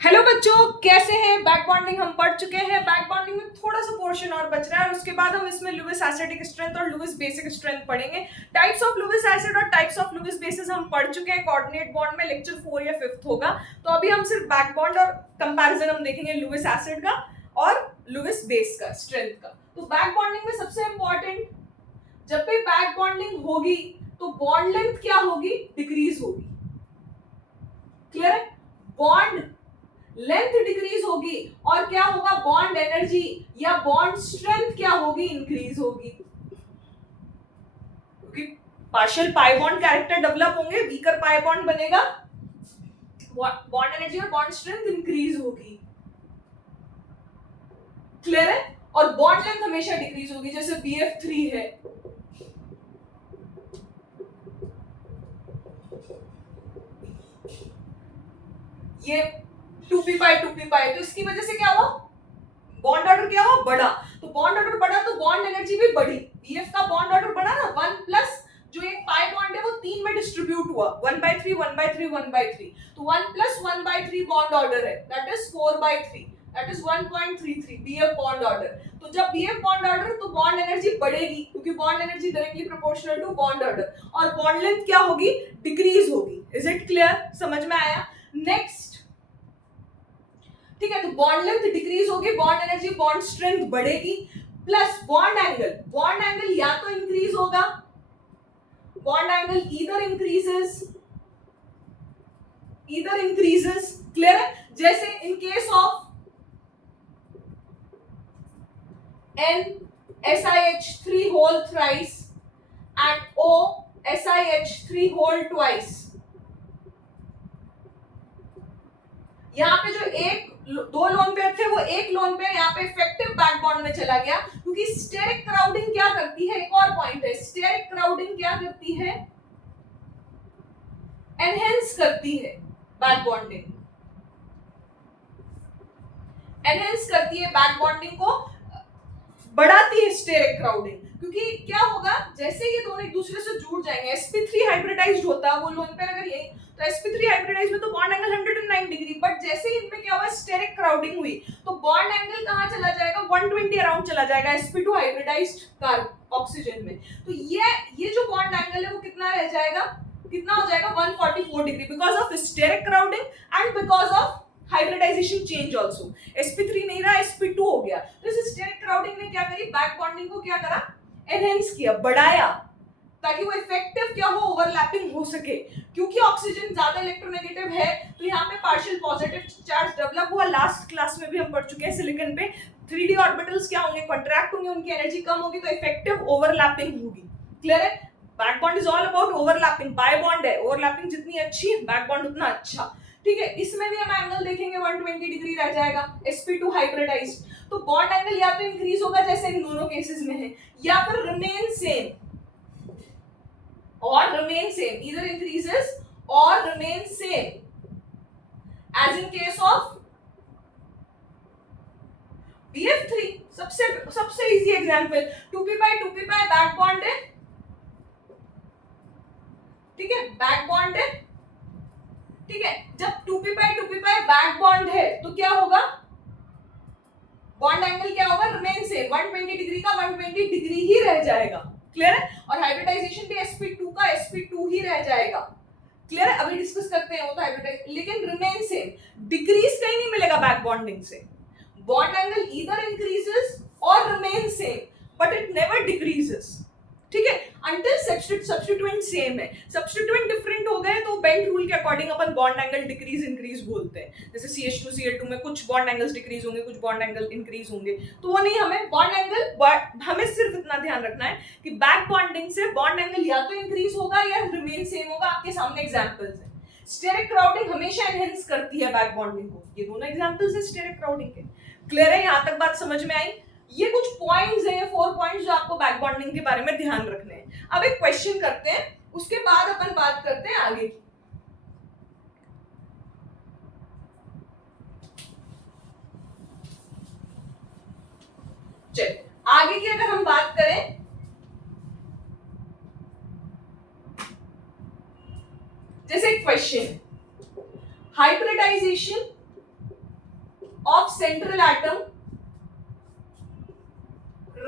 Hello बच्चों, कैसे हैं। बैक बॉन्डिंग हम पढ़ चुके हैं। बैक बॉन्डिंग में थोड़ा सा पोर्शन और बच रहा है और उसके बाद हम इसमें लुईस एसिडिक स्ट्रेंथ और लुईस बेसिक स्ट्रेंथ पढ़ेंगे। टाइप्स ऑफ लुईस एसिड और टाइप्स ऑफ लुईस बेसिस हम पढ़ चुके हैं। कोऑर्डिनेट बॉन्ड में लेक्चर 4 या 5 होगा। तो अभी हम सिर्फ बैक बॉन्ड और कंपैरिजन हम देखेंगे लुईस एसिड का और लुईस बेस का स्ट्रेंथ का। तो बैक बॉन्डिंग में सबसे इंपॉर्टेंट, जब भी बैक बॉन्डिंग होगी तो बॉन्ड लेंथ क्या होगी, डिक्रीज होगी। क्लियर है। बॉन्ड लेंथ डिक्रीज होगी और क्या होगा, बॉन्ड एनर्जी या बॉन्ड स्ट्रेंथ क्या होगी, इंक्रीज होगी। क्योंकि partial pi bond character develop होंगे, वीकर पाई बॉन्ड बनेगा, बॉन्ड एनर्जी और बॉन्ड स्ट्रेंथ इंक्रीज होगी। क्लियर है। और बॉन्ड लेंथ हमेशा डिक्रीज होगी, जैसे BF3 है, ये 2p पाई 2p पाई, तो इसकी वजह से क्या हुआ, बॉन्ड ऑर्डर क्या हुआ, बढ़ा। तो बॉन्ड ऑर्डर बढ़ा तो बॉन्ड एनर्जी भी बढ़ी। BF का बॉन्ड ऑर्डर बढ़ा ना, 1 प्लस जो एक पाई बॉन्ड है वो 3 में डिस्ट्रीब्यूट हुआ, 1/3 1/3 1/3, तो 1 प्लस 1/3 बॉन्ड ऑर्डर है, that is 4/3, that is 1.33 BF bond order. तो जब BF बॉन्ड ऑर्डर तो बॉन्ड एनर्जी बढ़ेगी, क्योंकि bond energy directly proportional to bond order, और बॉन्ड लेंथ क्या होगी, डिक्रीज होगी। इज इट क्लियर, समझ में आया। नेक्स्ट, ठीक है, तो बॉन्ड लेंथ डिक्रीज होगी, बॉन्ड एनर्जी बॉन्ड स्ट्रेंथ बढ़ेगी, प्लस बॉन्ड एंगल या तो इंक्रीज होगा, bond angle either increases. Clear है। जैसे इन case of NSiH3 whole thrice and OSiH3 whole twice, यहाँ पे जो दो लोन पेयर थे वो एक लोन पेयर यहाँ पे इफेक्टिव बैक बॉन्ड में चला गया, क्योंकि स्टेरिक क्राउडिंग क्या करती है, एक और पॉइंट है, स्टेरिक क्राउडिंग क्या करती है, एनहेंस करती है बैक बॉन्डिंग, एनहेंस करती है बैक बॉन्डिंग को, बढ़ाती है स्टेरिक क्राउडिंग। क्योंकि क्या होगा, जैसे ये दोनों एक दूसरे से जुड़ जाएंगे, sp3 हाइब्रिडाइज्ड होता है वो लोन पेयर अगर यही, तो sp3 हाइब्रिडाइज्ड में तो बॉन्ड एंगल 109 डिग्री, बट जैसे ही इनमें क्या हुआ, स्टेरिक क्राउडिंग हुई, तो बॉन्ड एंगल कहां चला जाएगा, 120 अराउंड चला जाएगा sp2 हाइब्रिडाइज्ड कार्बन ऑक्सीजन में। तो ये जो बॉन्ड एंगल है वो कितना रह जाएगा, कितना हो जाएगा, 144 degree, because of steric crowding and because of hybridisation change also. sp3 नहीं रहा, sp2 हो गया। तो इस स्टेरिक क्राउडिंग ने क्या करी, बैक बॉन्डिंग को क्या करा, एनहेंस किया, बढ़ाया, ताकि वो इफेक्टिव क्या हो, ओवरलैपिंग हो सके। क्योंकि ऑक्सीजन ज्यादा इलेक्ट्रोनेगेटिव है तो यहाँ पे पार्शियल पॉजिटिव चार्ज डेवलप हुआ। लास्ट क्लास में भी हम पढ़ चुके हैं, सिलिकॉन पे 3d ऑर्बिटल्स क्या होंगे, कॉन्ट्रैक्ट होंगे, उनकी एनर्जी कम होगी तो इफेक्टिव ओवरलैपिंग होगी। क्लियर है। Back bond is all about overlapping, bye bond है, ओवरलैपिंग जितनी अच्छी बैक बॉन्ड उतना अच्छा। ठीक है, इसमें भी हम एंगल देखेंगे 120 डिग्री रह जाएगा, sp2 हाइब्रिडाइज्ड। तो बॉन्ड एंगल या तो इंक्रीज होगा जैसे इन दोनों केसेस में है, या फिर रिमेन सेम और रिमेन सेम, ईदर इंक्रीजेस और remain same, as in case of BF3। सबसे easy example, 2p by 2p by back bond है, ठीक है, बैक बॉन्ड है, ठीक है। जब 2p by 2p by back bond है तो क्या होगा, बॉन्ड एंगल क्या होगा, रिमेन सेम, 120 डिग्री का 120 डिग्री ही रह जाएगा। क्लियर है। और हाइब्रिडाइजेशन भी sp2 का sp2 ही रह जाएगा। क्लियर है। अभी डिस्कस करते हैं वो तो हाइब्रिडाइज, लेकिन रिमेन सेम, डिक्रीज कहीं नहीं मिलेगा बैक बॉन्डिंग से। बॉन्ड एंगल ईदर इंक्रीजेस और remain same, but it never decreases. ठीक है, अंटिल सब्स्टिट्यूएंट सेम है। सब्स्टिट्यूएंट डिफरेंट हो गए तो बेंट रूल के अकॉर्डिंग अपन बॉन्ड एंगल डिक्रीज इंक्रीज बोलते हैं। जैसे CH2 Cl2 में कुछ बॉन्ड एंगल्स डिक्रीज होंगे, कुछ बॉन्ड एंगल इंक्रीज होंगे, तो वो नहीं, हमें बॉन्ड एंगल, हमें सिर्फ इतना ध्यान रखना है कि बैक बॉन्डिंग से बॉन्ड एंगल या तो इंक्रीज होगा या रिमेन सेम होगा। आपके सामने एग्जांपल्स हैं। स्टेरिक क्राउडिंग हमेशा एनहेंस करती है बैक बॉन्डिंग को, ये दोनों एग्जांपल्स हैं स्टेरिक क्राउडिंग के। क्लियर है, यहां तक बात समझ में आई। ये कुछ पॉइंट्स हैं, 4 पॉइंट्स जो आपको बैक बॉन्डिंग के बारे में ध्यान रखने हैं। अब एक क्वेश्चन करते हैं, उसके बाद अपन बात करते हैं आगे की। चलिए आगे की अगर हम बात करें, जैसे question, hybridisation of central atom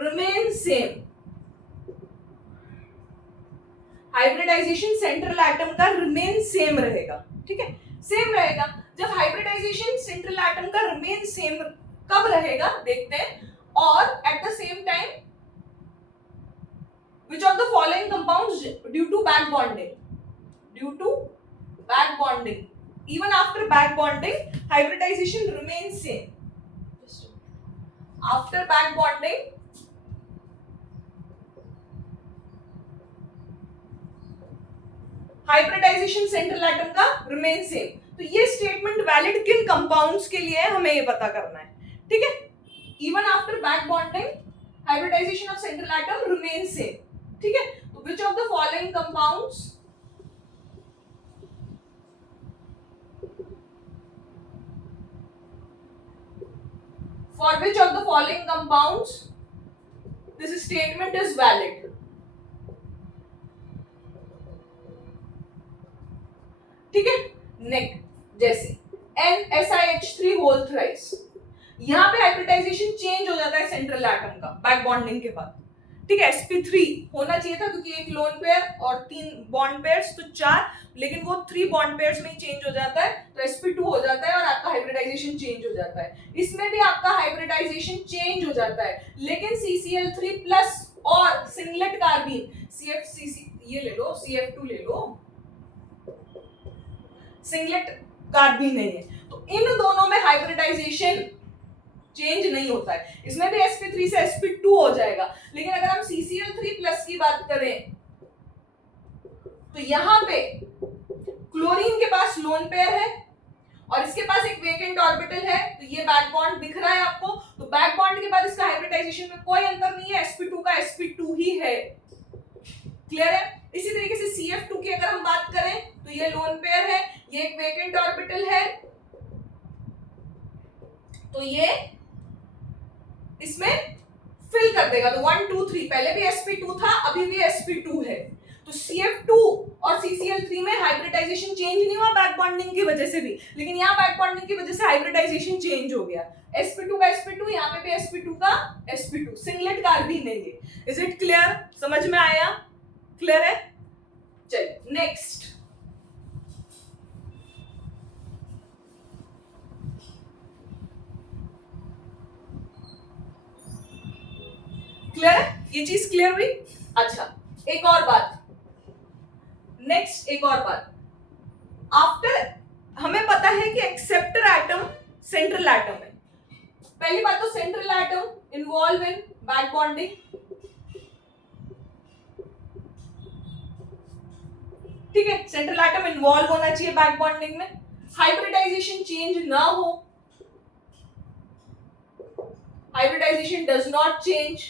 remain same. Hybridisation central atom का रिमेन सेम रहेगा, ठीक है, सेम रहेगा। जब हाइब्रिडाइजेशन सेंट्रल एटम का रिमेन सेम कब रहेगा देखते हैं। और at the same time which of the following compounds due to back bonding even after back bonding hybridization remains same. After back bonding hybridisation central atom का remain same. तो ये statement valid किन compounds के लिए है हमें ये पता करना है, ठीक है। Even after back bonding hybridisation of central atom remain same, ठीक है। तो which of the following compounds for which of the following compounds this statement is valid? ठीक है। नेक्स्ट जैसे NSiH3 होल थ्राइस, यहां पे हाइब्रिडाइजेशन चेंज हो जाता है सेंट्रल एटम का बैक बॉन्डिंग के बाद, ठीक है। sp3 होना चाहिए था क्योंकि एक लोन पेयर और 3 बॉन्ड पेयर्स तो 4, लेकिन वो 3 बॉन्ड पेयर्स में ही चेंज हो जाता है तो sp2 हो जाता है और आपका हाइब्रिडाइजेशन चेंज हो जाता है। इसमें भी आपका हाइब्रिडाइजेशन चेंज हो जाता है, लेकिन CCl3 प्लस और सिंगलेट कार्बीन CFCC ये ले लो, CF2 ले लो, सिंगलेट कार्बीन नहीं है, तो इन दोनों में हाइब्रिडाइजेशन चेंज नहीं होता है। इसमें भी sp3 से sp2 हो जाएगा, लेकिन अगर हम CCl3 प्लस की बात करें तो यहां पे क्लोरीन के पास लोन पेयर है और इसके पास एक वेकेंट ऑर्बिटल है, तो ये बैक बॉन्ड दिख रहा है आपको, तो बैक बॉन्ड के बाद इसका हाइब्रिडाइजेशन में कोई अंतर नहीं है, sp2 का sp2 ही है। क्लियर है। इसी तरीके से CF2 की अगर हम बात करें तो ये लोन पेयर है, ये एक वेकेंट ऑर्बिटल है, तो ये इसमें फिल कर देगा, तो 1 2 3 पहले भी sp2 था अभी भी sp2 है, तो CF2 और CCl3 में हाइब्रिडाइजेशन चेंज नहीं हुआ बैक बॉन्डिंग की वजह से भी, लेकिन यहाँ बैक बॉन्डिंग की वजह से हाइब्रिडाइजेशन चेंज हो गया, sp2 का sp2, यहाँ पे भी sp2 का sp2, सिंगलेट कार्बीन नहीं है। Is it clear? समझ में आया? क्लियर है? चलिए नेक्स्ट, क्लियर है? ये चीज क्लियर हुई? अच्छा, एक और बात, नेक्स्ट एक और बात, आफ्टर हमें पता है कि एक्सेप्टर एटम सेंट्रल एटम है। पहली बात तो central atom involve in back bonding, ठीक है, सेंट्रल एटम इन्वॉल्व होना चाहिए बैक बॉन्डिंग में, हाइब्रिडाइजेशन चेंज ना हो, hybridisation does not change,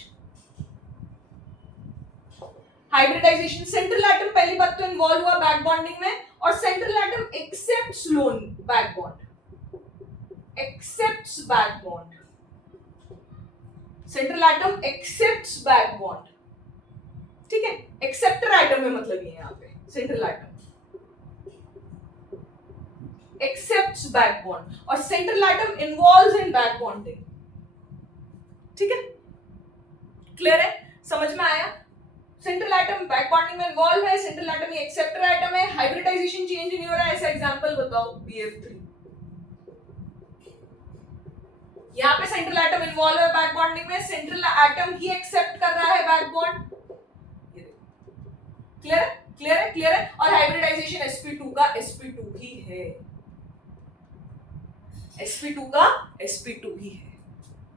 hybridisation central atom पहली बात तो इन्वॉल्व हुआ बैक बॉन्डिंग में, और central atom accepts lone back bond, accepts back bond, central atom accepts back bond, ठीक है, एक्सेप्टर एटम में मतलब ये यहाँ पे central atom accepts back bond और सेंट्रल एटम इन्वॉल्व्स इन बैक बॉन्डिंग, ठीक है, क्लियर है? समझ में आया? सेंट्रल एटम बैक बॉन्डिंग में इन्वॉल्व है, सेंट्रल एटम ये एक्सेप्टर एटम है, हाइब्रिडाइजेशन चेंज नहीं हो रहा है, ऐसा एग्जांपल बताओ BF3, यहाँ पे सेंट्रल एटम इन्वॉल्व है बैक बॉन्डिंग में, सेंट्रल एटम ही एक्सेप्ट कर रहा है बैक बॉन्ड, क्लियर है? क्लियर है? क्लियर है? और हाइब्रिडाइजेशन sp2 का sp2 ही है, sp2 का sp2 ही है,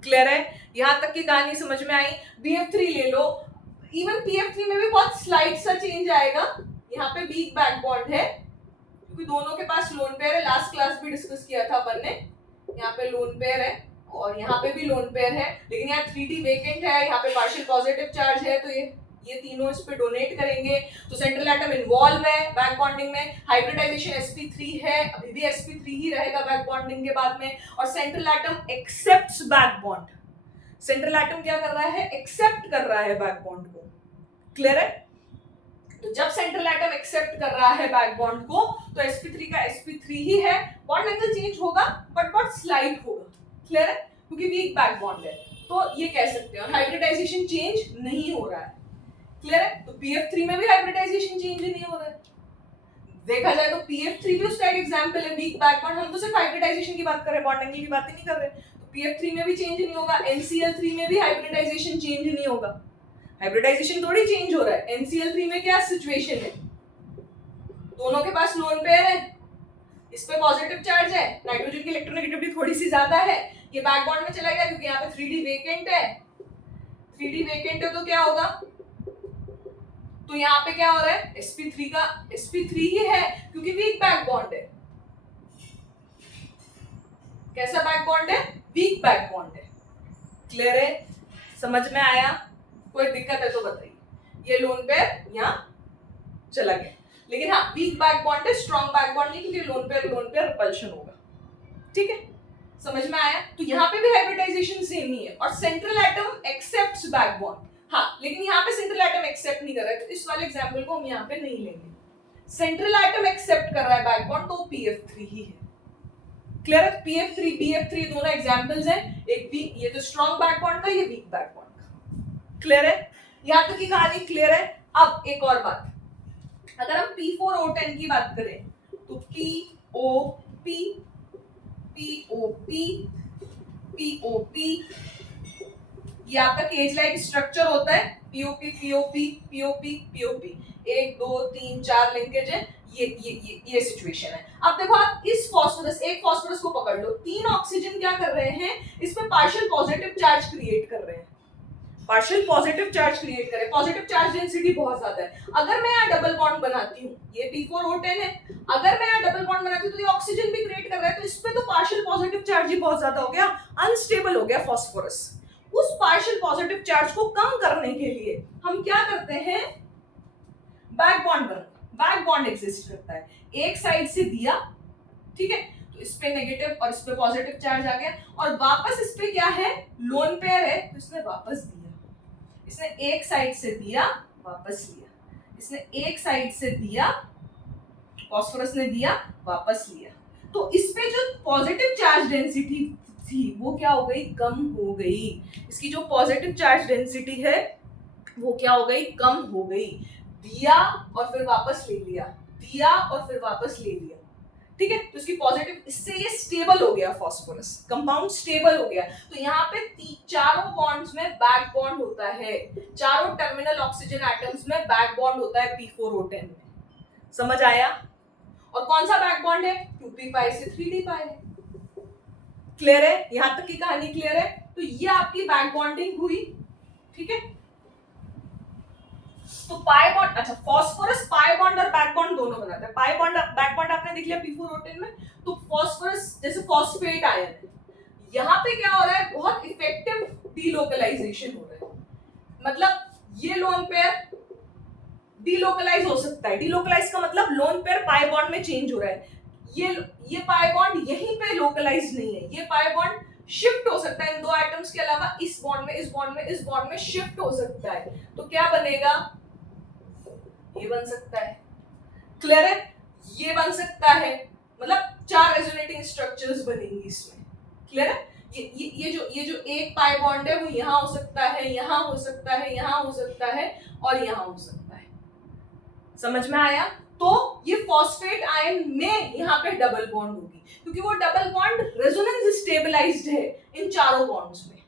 क्लियर है? यहां तक की कहानी समझ में आई? BF3 ले लो, इवन PF3 में भी बहुत स्लाइड सा चेंज आएगा, यहाँ पे वीक बैक बॉन्ड है क्योंकि दोनों के पास लोन पेयर है, लास्ट क्लास भी डिस्कस किया था अपन ने, यहाँ पे लोन पेयर है और यहाँ पे भी लोन पेयर है, लेकिन यहाँ 3D वेकेंट है, यहाँ पे पार्शियल पॉजिटिव चार्ज है, तो ये तीनों इस पे डोनेट करेंगे, तो सेंट्रल एटम इन्वॉल्व है बैक बॉन्डिंग में, हाइब्रिडाइजेशन sp3 है, अभी भी sp3 ही रहेगा बैक बॉन्डिंग के बाद में, और central atom accepts back bond, central atom क्या कर रहा है? एक्सेप्ट कर रहा है बैक बॉन्ड को, क्लियर है? तो जब सेंट्रल एटम एक्सेप्ट कर रहा है बैक बॉन्ड को तो sp3 का sp3 ही है, बॉन्ड एंगल चेंज होगा बट बहुत स्लाइट होगा, क्लियर है, क्योंकि वीक बैक बॉन्ड है तो ये कह सकते हैं। और हाइब्रिडाइजेशन चेंज नहीं हो रहा है, क्लियर है। तो पीएफ3 में भी हाइब्रिडाइजेशन चेंज नहीं हो रहा है। देखा जाए तो पीएफ3 भी उसका एक एग्जांपल है वीक बैक बॉन्ड। हम तो सिर्फ हाइब्रिडाइजेशन की बात कर रहे हैं, बॉन्ड एंगल की बात ही नहीं कर रहे। तो पीएफ3 में भी चेंज नहीं होगा, एनसीएल3 में भी हाइब्रिडाइजेशन चेंज नहीं होगा। हाइब्रिडाइजेशन थोड़ी चेंज हो रहा है। एनसीएल3 में क्या सिचुएशन है, दोनों के पास लोन पेयर है, इस पे पॉजिटिव चार्ज है, नाइट्रोजन की इलेक्ट्रोनेगेटिविटी थोड़ी सी ज्यादा है, ये बैक बॉन्ड में चला गया क्योंकि यहाँ पे 3D वेकेंट है। 3D वेकेंट है तो क्या होगा, तो यहाँ पे क्या हो रहा है, sp3 का sp3 ही है क्योंकि वीक बैक बॉन्ड है। कैसा बैक बॉन्ड है, वीक बैक बॉन्ड है। क्लियर है, समझ में आया, कोई दिक्कत है तो बताइए। ये लोन पेयर यहाँ चला गया, लेकिन हाँ वीक बैक बॉन्ड है, स्ट्रॉन्ग बैक बॉन्ड नहीं, क्योंकि लोन पेयर रिपल्शन होगा। ठीक है, समझ में आया। तो यहाँ पे भी हाइब्रिडाइजेशन सेम ही है। और central atom accepts back bond, हाँ लेकिन यहाँ पे सेंट्रल एटम एक्सेप्ट नहीं कर रहा है, तो इस वाले एग्जांपल को हम यहाँ पे नहीं लेंगे। सेंट्रल एटम एक्सेप्ट कर रहा है बैक बॉन्ड तो पीएफ3 ही है। क्लियर है, पीएफ3 बीएफ3 दोनों एग्जांपल्स हैं, एक वीक, ये तो स्ट्रॉन्ग बैक बॉन्ड का, ये वीक बैक बॉन्ड का। क्लियर है, यहाँ तक की कहानी क्लियर है। अब एक और बात, अगर हम P4O10 की बात करें तो POP POP POP ये आपका केज लाइक स्ट्रक्चर होता है। POP POP POP POP 1 2 3 4 linkage है, ये सिचुएशन है। अब देखो, आप इस फास्फोरस, एक फास्फोरस को पकड़ लो, 3 ऑक्सीजन क्या कर रहे हैं, इसमें पार्शियल पॉजिटिव चार्ज क्रिएट कर रहे हैं, पार्शियल पॉजिटिव चार्ज क्रिएट करे, पॉजिटिव चार्ज डेंसिटी बहुत ज्यादा है। अगर मैं यहाँ डबल बॉन्ड बनाती हूँ, ये P4O10 है, अगर मैं यहाँ डबल बॉन्ड बनाती हूँ तो ये ऑक्सीजन भी क्रिएट कर रहा है, तो इस पे तो पार्शियल पॉजिटिव चार्ज ही बहुत ज्यादा हो गया, अनस्टेबल हो गया फास्फोरस। उस पार्शियल पॉजिटिव चार्ज को कम करने के लिए हम क्या करते हैं, back bond back bond exist करता है, एक साइड से दिया, ठीक है, तो इस पे नेगेटिव और इस पे पॉजिटिव चार्ज आ गया, और वापस इस पे क्या है, लोन पेयर है, तो इसने वापस दिया, इसने एक साइड से दिया वापस लिया, इसने एक साइड से दिया, फास्फोरस ने दिया वापस लिया, तो इस पे जो पॉजिटिव चार्ज डेंसिटी थी वो क्या हो गई, कम हो गई। इसकी जो पॉजिटिव चार्ज डेंसिटी है वो क्या हो गई, कम हो गई। दिया और फिर वापस ले लिया, दिया और फिर वापस ले लिया, ठीक है, तो इसकी पॉजिटिव, इससे ये स्टेबल हो गया, फास्फोरस कंपाउंड स्टेबल हो गया। तो यहाँ पे चारों बॉन्ड्स में बैक बॉन्ड होता है, चारों टर्मिनल ऑक्सीजन एटम्स में बैक बॉन्ड होता है P4O10 में। समझ आया। और कौन सा बैक बॉन्ड है, 2p पाई से 3d पाई है। क्लियर है, यहां तक की कहानी क्लियर है। तो ये आपकी बैक बॉन्डिंग हुई, ठीक है। तो पाई बॉन्ड, अच्छा फास्फोरस पाई बॉन्ड और बैक बॉन्ड दोनों बनाता है। पाई बॉन्ड बैक बॉन्ड आपने देख लिया P4O10 में। तो फास्फोरस जैसे फॉस्फेट आयन है, यहाँ पे क्या हो रहा है, बहुत इफेक्टिव डीलोकलाइजेशन हो रहा है, मतलब ये लोन पेयर डीलोकलाइज हो सकता है। डीलोकलाइज का मतलब लोन पेयर पाई बॉन्ड में चेंज हो रहा है, ये पाई बॉन्ड यहीं पे लोकलाइज नहीं है, ये पाई बॉन्ड शिफ्ट हो सकता है इन दो एटम्स के अलावा, इस बॉन्ड में, इस बॉन्ड में, इस बॉन्ड में शिफ्ट हो सकता है। तो क्या बनेगा, ये बन सकता है। क्लियर है, ये बन सकता है, मतलब 4 रेजोनेटिंग स्ट्रक्चर्स बनेंगी इसमें। क्लियर है, ये जो एक पाई बॉन्ड है वो यहाँ हो सकता है, यहाँ हो सकता है, यहाँ हो सकता है और यहाँ हो सकता है। समझ में आया। तो ये फॉस्फेट आयन में यहाँ पे डबल बॉन्ड होगी, क्योंकि वो डबल बॉन्ड रेजोनेंस स्टेबलाइज्ड है इन चारों बॉन्ड्स में।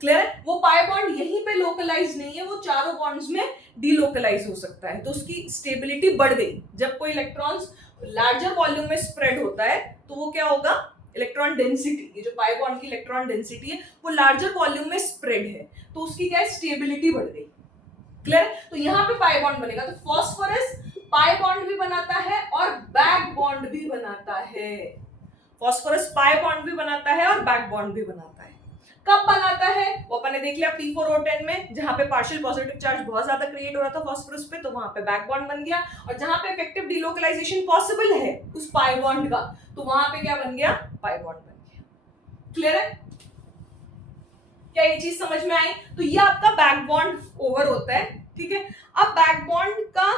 क्लियर है, वो पाई बॉन्ड यहीं पे लोकलाइज नहीं है, वो चारों बॉन्ड्स में डीलोकलाइज हो सकता है, तो उसकी स्टेबिलिटी बढ़ गई। जब कोई इलेक्ट्रॉन्स लार्जर वॉल्यूम में स्प्रेड होता है तो वो क्या होगा, इलेक्ट्रॉन डेंसिटी, ये जो पाई बॉन्ड की इलेक्ट्रॉन डेंसिटी है वो लार्जर वॉल्यूम में स्प्रेड है, तो उसकी क्या है, स्टेबिलिटी बढ़ गई। क्लियर, तो यहाँ पे पाई बॉन्ड बनेगा। तो फास्फोरस पाई बॉन्ड भी बनाता है और बैक बॉन्ड भी बनाता है। फास्फोरस पाई बॉन्ड भी बनाता है और बैक बॉन्ड भी बनाता है। कब बनाता है, वो अपन ने देख लिया P4O10 में, जहां पे पार्शियल पॉजिटिव चार्ज बहुत ज्यादा क्रिएट हो रहा था फास्फोरस पे, तो वहां पे बैक बॉन्ड बन गया, और जहां पे इफेक्टिव डीलोकलाइजेशन पॉसिबल है उस पाई बॉन्ड का, तो वहां पे क्या बन गया, पाई बॉन्ड बन गया। क्लियर है, क्या ये चीज समझ में आई। तो ये आपका बैक बॉन्ड ओवर होता है, ठीक है। अब बैक बॉन्ड का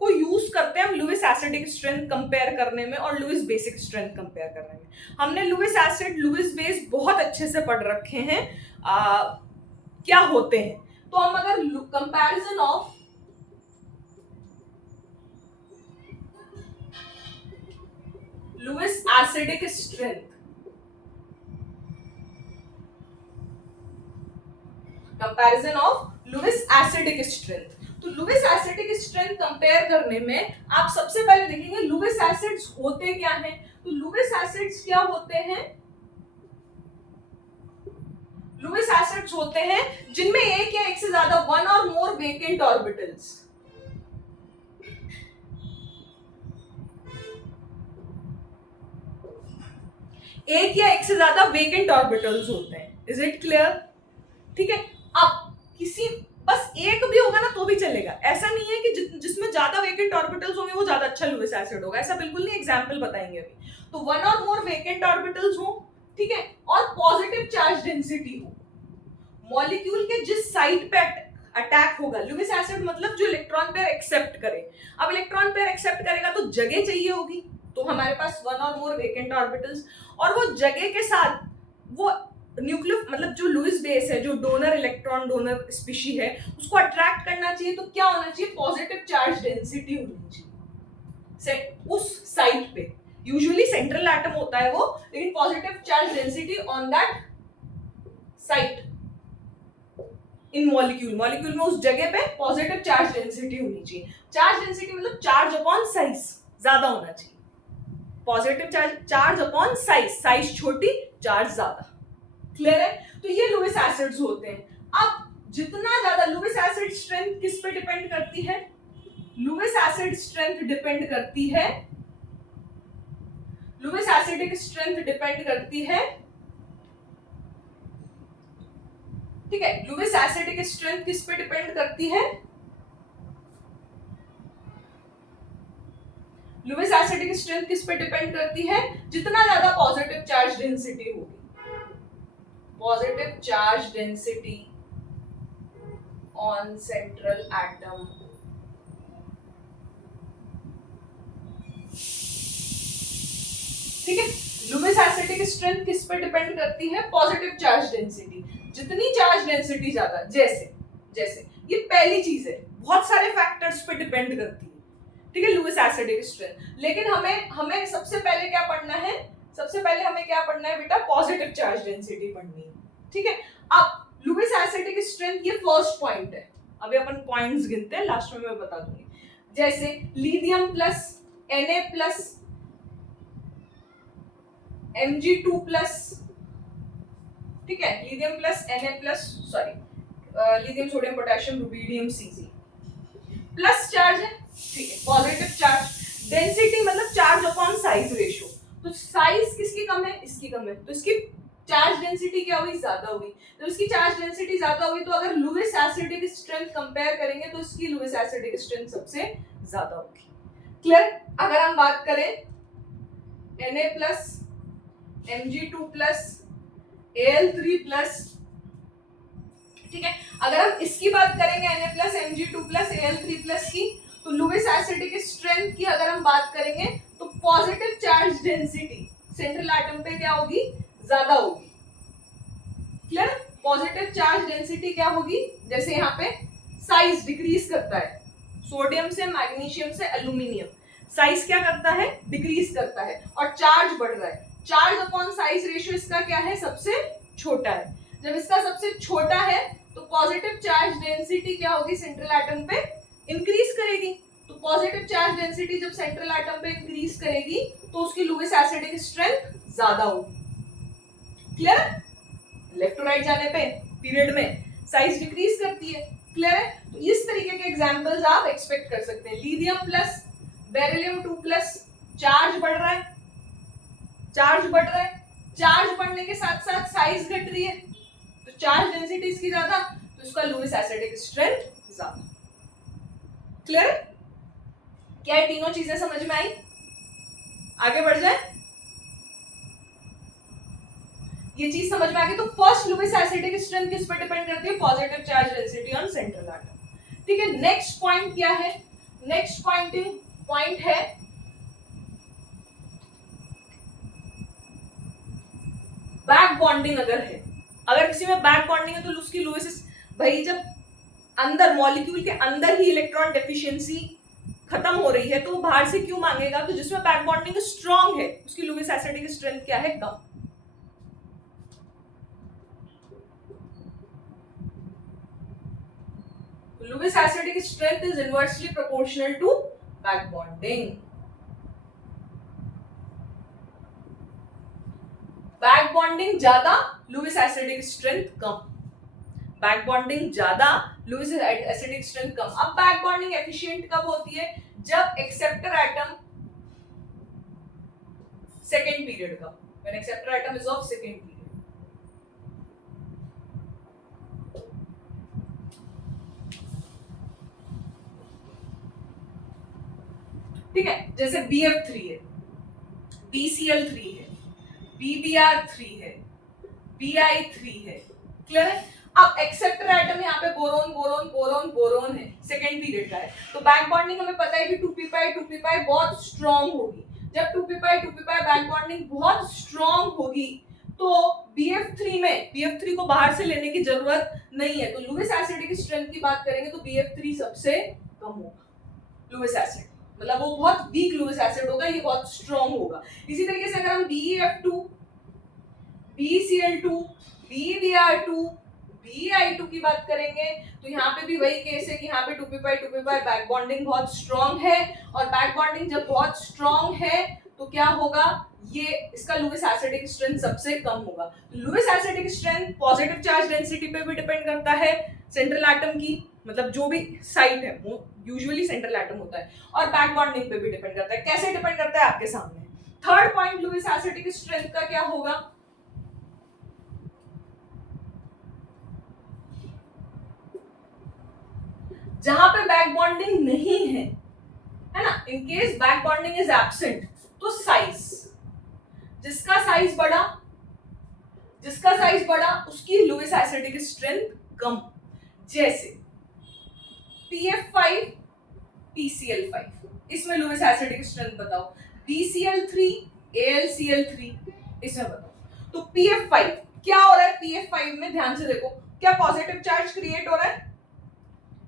को यूज करते हैं हम लुईस एसिडिक स्ट्रेंथ कंपेयर करने में और लुईस बेसिक स्ट्रेंथ कंपेयर करने में। हमने लुईस एसिड लुईस बेस बहुत अच्छे से पढ़ रखे हैं क्या होते हैं। तो हम अगर comparison of Lewis acidic strength, comparison of Lewis acidic strength, तो लुईस एसिडिक स्ट्रेंथ कंपेयर करने में आप सबसे पहले देखेंगे लुईस एसिड्स होते क्या हैं। तो लुईस एसिड्स क्या होते हैं, लुईस एसिड्स होते हैं जिनमें एक या एक से ज्यादा वन और मोर वेकेंट ऑर्बिटल्स, एक या एक से ज्यादा वेकेंट ऑर्बिटल्स होते हैं। Is it clear? ठीक है। अब किसी बस एक भी होगा ना तो भी चलेगा, ऐसा नहीं है कि जिसमें ज्यादा वेकेंट ऑर्बिटल्स होंगे वो ज्यादा अच्छा लुईस एसिड होगा, ऐसा बिल्कुल नहीं। एग्जांपल बताएंगे अभी। तो वन और मोर वेकेंट ऑर्बिटल्स हो, ठीक है, और पॉजिटिव चार्ज डेंसिटी हो, मॉलिक्यूल के जिस साइट पे अटैक होगा, लुईस एसिड मतलब जो इलेक्ट्रॉन पेयर एक्सेप्ट करे। अब इलेक्ट्रॉन पेयर एक्सेप्ट करेगा तो जगह चाहिए होगी, तो हमारे पास वन और मोर वेकेंट ऑर्बिटल्स, और वो जगह के साथ वो न्यूक्लियर मतलब जो लुईस बेस है, जो डोनर इलेक्ट्रॉन डोनर स्पीशी है, उसको अट्रैक्ट करना चाहिए। तो क्या होना चाहिए, पॉजिटिव चार्ज डेंसिटी होनी चाहिए उस साइट पे। यूजुअली सेंट्रल एटम होता है वो, लेकिन positive charge density on that site in molecule, molecule में उस जगह पे पॉजिटिव चार्ज डेंसिटी होनी चाहिए। चार्ज डेंसिटी मतलब चार्ज अपॉन साइज ज्यादा होना चाहिए। Positive charge upon size, size छोटी चार्ज ज्यादा। क्लियर है? तो ये लुईस एसिड्स होते हैं। अब जितना ज्यादा लुईस एसिड स्ट्रेंथ किस पे डिपेंड करती है, लुईस एसिड स्ट्रेंथ डिपेंड करती है, लुईस एसिडिक स्ट्रेंथ डिपेंड करती है, ठीक है। लुईस एसिडिक स्ट्रेंथ किस पे डिपेंड करती है, लुईस एसिडिक स्ट्रेंथ किस पे डिपेंड करती है, जितना ज्यादा पॉजिटिव चार्ज डेंसिटी होगी, positive charge density on central atom, ठीक है। लुईस एसिडिक स्ट्रेंथ किस पे डिपेंड करती है, पॉजिटिव चार्ज डेंसिटी। जितनी चार्ज डेंसिटी ज्यादा, जैसे जैसे ये पहली चीज है, बहुत सारे फैक्टर्स पे डिपेंड करती है, ठीक है, लुईस एसिडिक स्ट्रेंथ। लेकिन हमें सबसे पहले क्या पढ़ना है, सबसे पहले हमें क्या पढ़ना है बेटा, पॉजिटिव चार्ज डेंसिटी पढ़नी है, ठीक है। अब लुईस एसिडिक स्ट्रेंथ ये फर्स्ट पॉइंट है। अभी अपन पॉइंट्स गिनते हैं, लास्ट में मैं बता दूंगी। जैसे lithium plus Na plus Mg2 plus, ठीक है, lithium plus Na plus, sorry, lithium sodium potassium rubidium Cz plus charge है, ठीक है, पॉजिटिव चार्ज डेंसिटी मतलब चार्ज अपॉन साइज रेशियो। तो साइज किसकी कम है, इसकी कम है, तो इसकी चार्ज डेंसिटी क्या हुई, ज्यादा हुई। तो इसकी चार्ज डेंसिटी ज्यादा हुई, तो अगर लुईस एसिडिक स्ट्रेंथ कंपेयर करेंगे तो इसकी लुईस एसिडिक स्ट्रेंथ सबसे ज्यादा होगी। क्लियर? अगर हम बात करें Na plus Mg2 plus Al3 plus, ठीक है, अगर हम इसकी बात करेंगे Na plus Mg2 plus Al3 plus की, तो लुईस एसिडिक स्ट्रेंथ की अगर हम बात करेंगे तो positive charge density central atom पे क्या होगी, ज्यादा होगी। क्लियर? पॉजिटिव चार्ज डेंसिटी क्या होगी, जैसे यहाँ पे साइज डिक्रीज करता है, सोडियम से मैग्नीशियम से एल्यूमिनियम, साइज क्या करता है, डिक्रीज करता है, और चार्ज बढ़ रहा है। चार्ज अपॉन साइज रेशियो इसका क्या है, सबसे छोटा है। जब इसका सबसे छोटा है तो पॉजिटिव चार्ज डेंसिटी क्या होगी, सेंट्रल एटम पे इंक्रीज करेगी। तो पॉजिटिव चार्ज डेंसिटी जब सेंट्रल एटम पे इंक्रीज करेगी तो उसकी लुईस एसिडिक स्ट्रेंथ ज्यादा होगी। क्लियर? लेफ्ट टू राइट जाने पे पीरियड में साइज डिक्रीज करती है। क्लियर है? तो इस तरीके के एग्जांपल्स आप एक्सपेक्ट कर सकते हैं। Lithium plus beryllium 2 plus, charge बढ़ रहा है, चार्ज बढ़ रहा है, चार्ज बढ़ने के साथ साथ साइज घट रही है, तो चार्ज डेंसिटी इसकी ज्यादा, तो इसका लुईस एसिडिक स्ट्रेंथ ज्यादा। क्लियर? क्या ये तीनों चीजें समझ में आई? आगे बढ़ जाए, ये चीज समझ में आ गई। तो फर्स्ट लुईस एसिडिक स्ट्रेंथ किस पर डिपेंड करती है, positive charge density on central atom. ठीक है, नेक्स्ट पॉइंट क्या है, नेक्स्ट पॉइंट है बैक बॉन्डिंग। अगर किसी में बैक बॉन्डिंग है तो उसकी लुईस, भाई जब अंदर मॉलिक्यूल के अंदर ही इलेक्ट्रॉन डेफिशिएंसी खत्म हो रही है तो वो बाहर से क्यों मांगेगा? तो जिसमें बैक बॉन्डिंग स्ट्रांग है उसकी लुईस एसिडिक स्ट्रेंथ क्या है? कम। Lewis acidic strength is inversely proportional to back bonding. Back bonding ज्यादा, लुईस एसिडिक स्ट्रेंथ कम। बैक बॉन्डिंग ज्यादा, लुईस एसिडिक स्ट्रेंथ कम। अब बैक बॉन्डिंग एफिशिएंट कब होती है? जब एक्सेप्टर एटम सेकेंड पीरियड का, when acceptor atom is of second period. ठीक है, जैसे BF3 है, BCl3 है, BBr3 है, Bi3 है। क्लियर है? अब एक्सेप्टर एटम यहाँ पे बोरोन बोरोन बोरोन बोरोन है, सेकेंड पीरियड का है, तो बैक बॉन्डिंग हमें पता है कि 2p बहुत स्ट्रॉन्ग होगी। जब 2p बैक बॉन्डिंग बहुत स्ट्रॉन्ग होगी तो BF3 को बाहर से लेने की जरूरत नहीं है। तो लुईस एसिडिक स्ट्रेंथ की बात करेंगे तो BF3 सबसे कम होगा। लुईस एसिड मतलब वो बहुत वीक लुईस एसिड होगा, ये बहुत स्ट्रॉन्ग होगा। इसी तरीके से अगर हम BeF2, BCl2, BBr2, Bi2 की बात करेंगे तो यहाँ पे भी वही केस है कि यहाँ पे 2p बैक बॉन्डिंग बहुत स्ट्रॉन्ग है, और बैक बॉन्डिंग जब बहुत स्ट्रॉन्ग है तो क्या होगा? ये इसका लुईस एसिडिक स्ट्रेंथ सबसे कम होगा। Lewis acidic strength positive charge density पे भी डिपेंड करता है, सेंट्रल एटम की, मतलब जो भी साइट है वो यूजुअली सेंट्रल एटम होता है, और बैक बॉन्डिंग पे भी डिपेंड करता है। कैसे डिपेंड करता है? आपके सामने। Third point Lewis acidic strength का क्या होगा? जहां पे बैक बॉन्डिंग नहीं है ना, in case back bonding is absent, तो साइज, जिसका साइज बड़ा उसकी लुईस एसिडिक स्ट्रेंथ कम। जैसे PF5, PCl5, इसमें लुईस एसिडिक स्ट्रेंथ बताओ। BCl3, AlCl3, इसमें बताओ। तो PF5 क्या हो रहा है? PF5 में ध्यान से देखो, क्या पॉजिटिव चार्ज क्रिएट हो रहा है?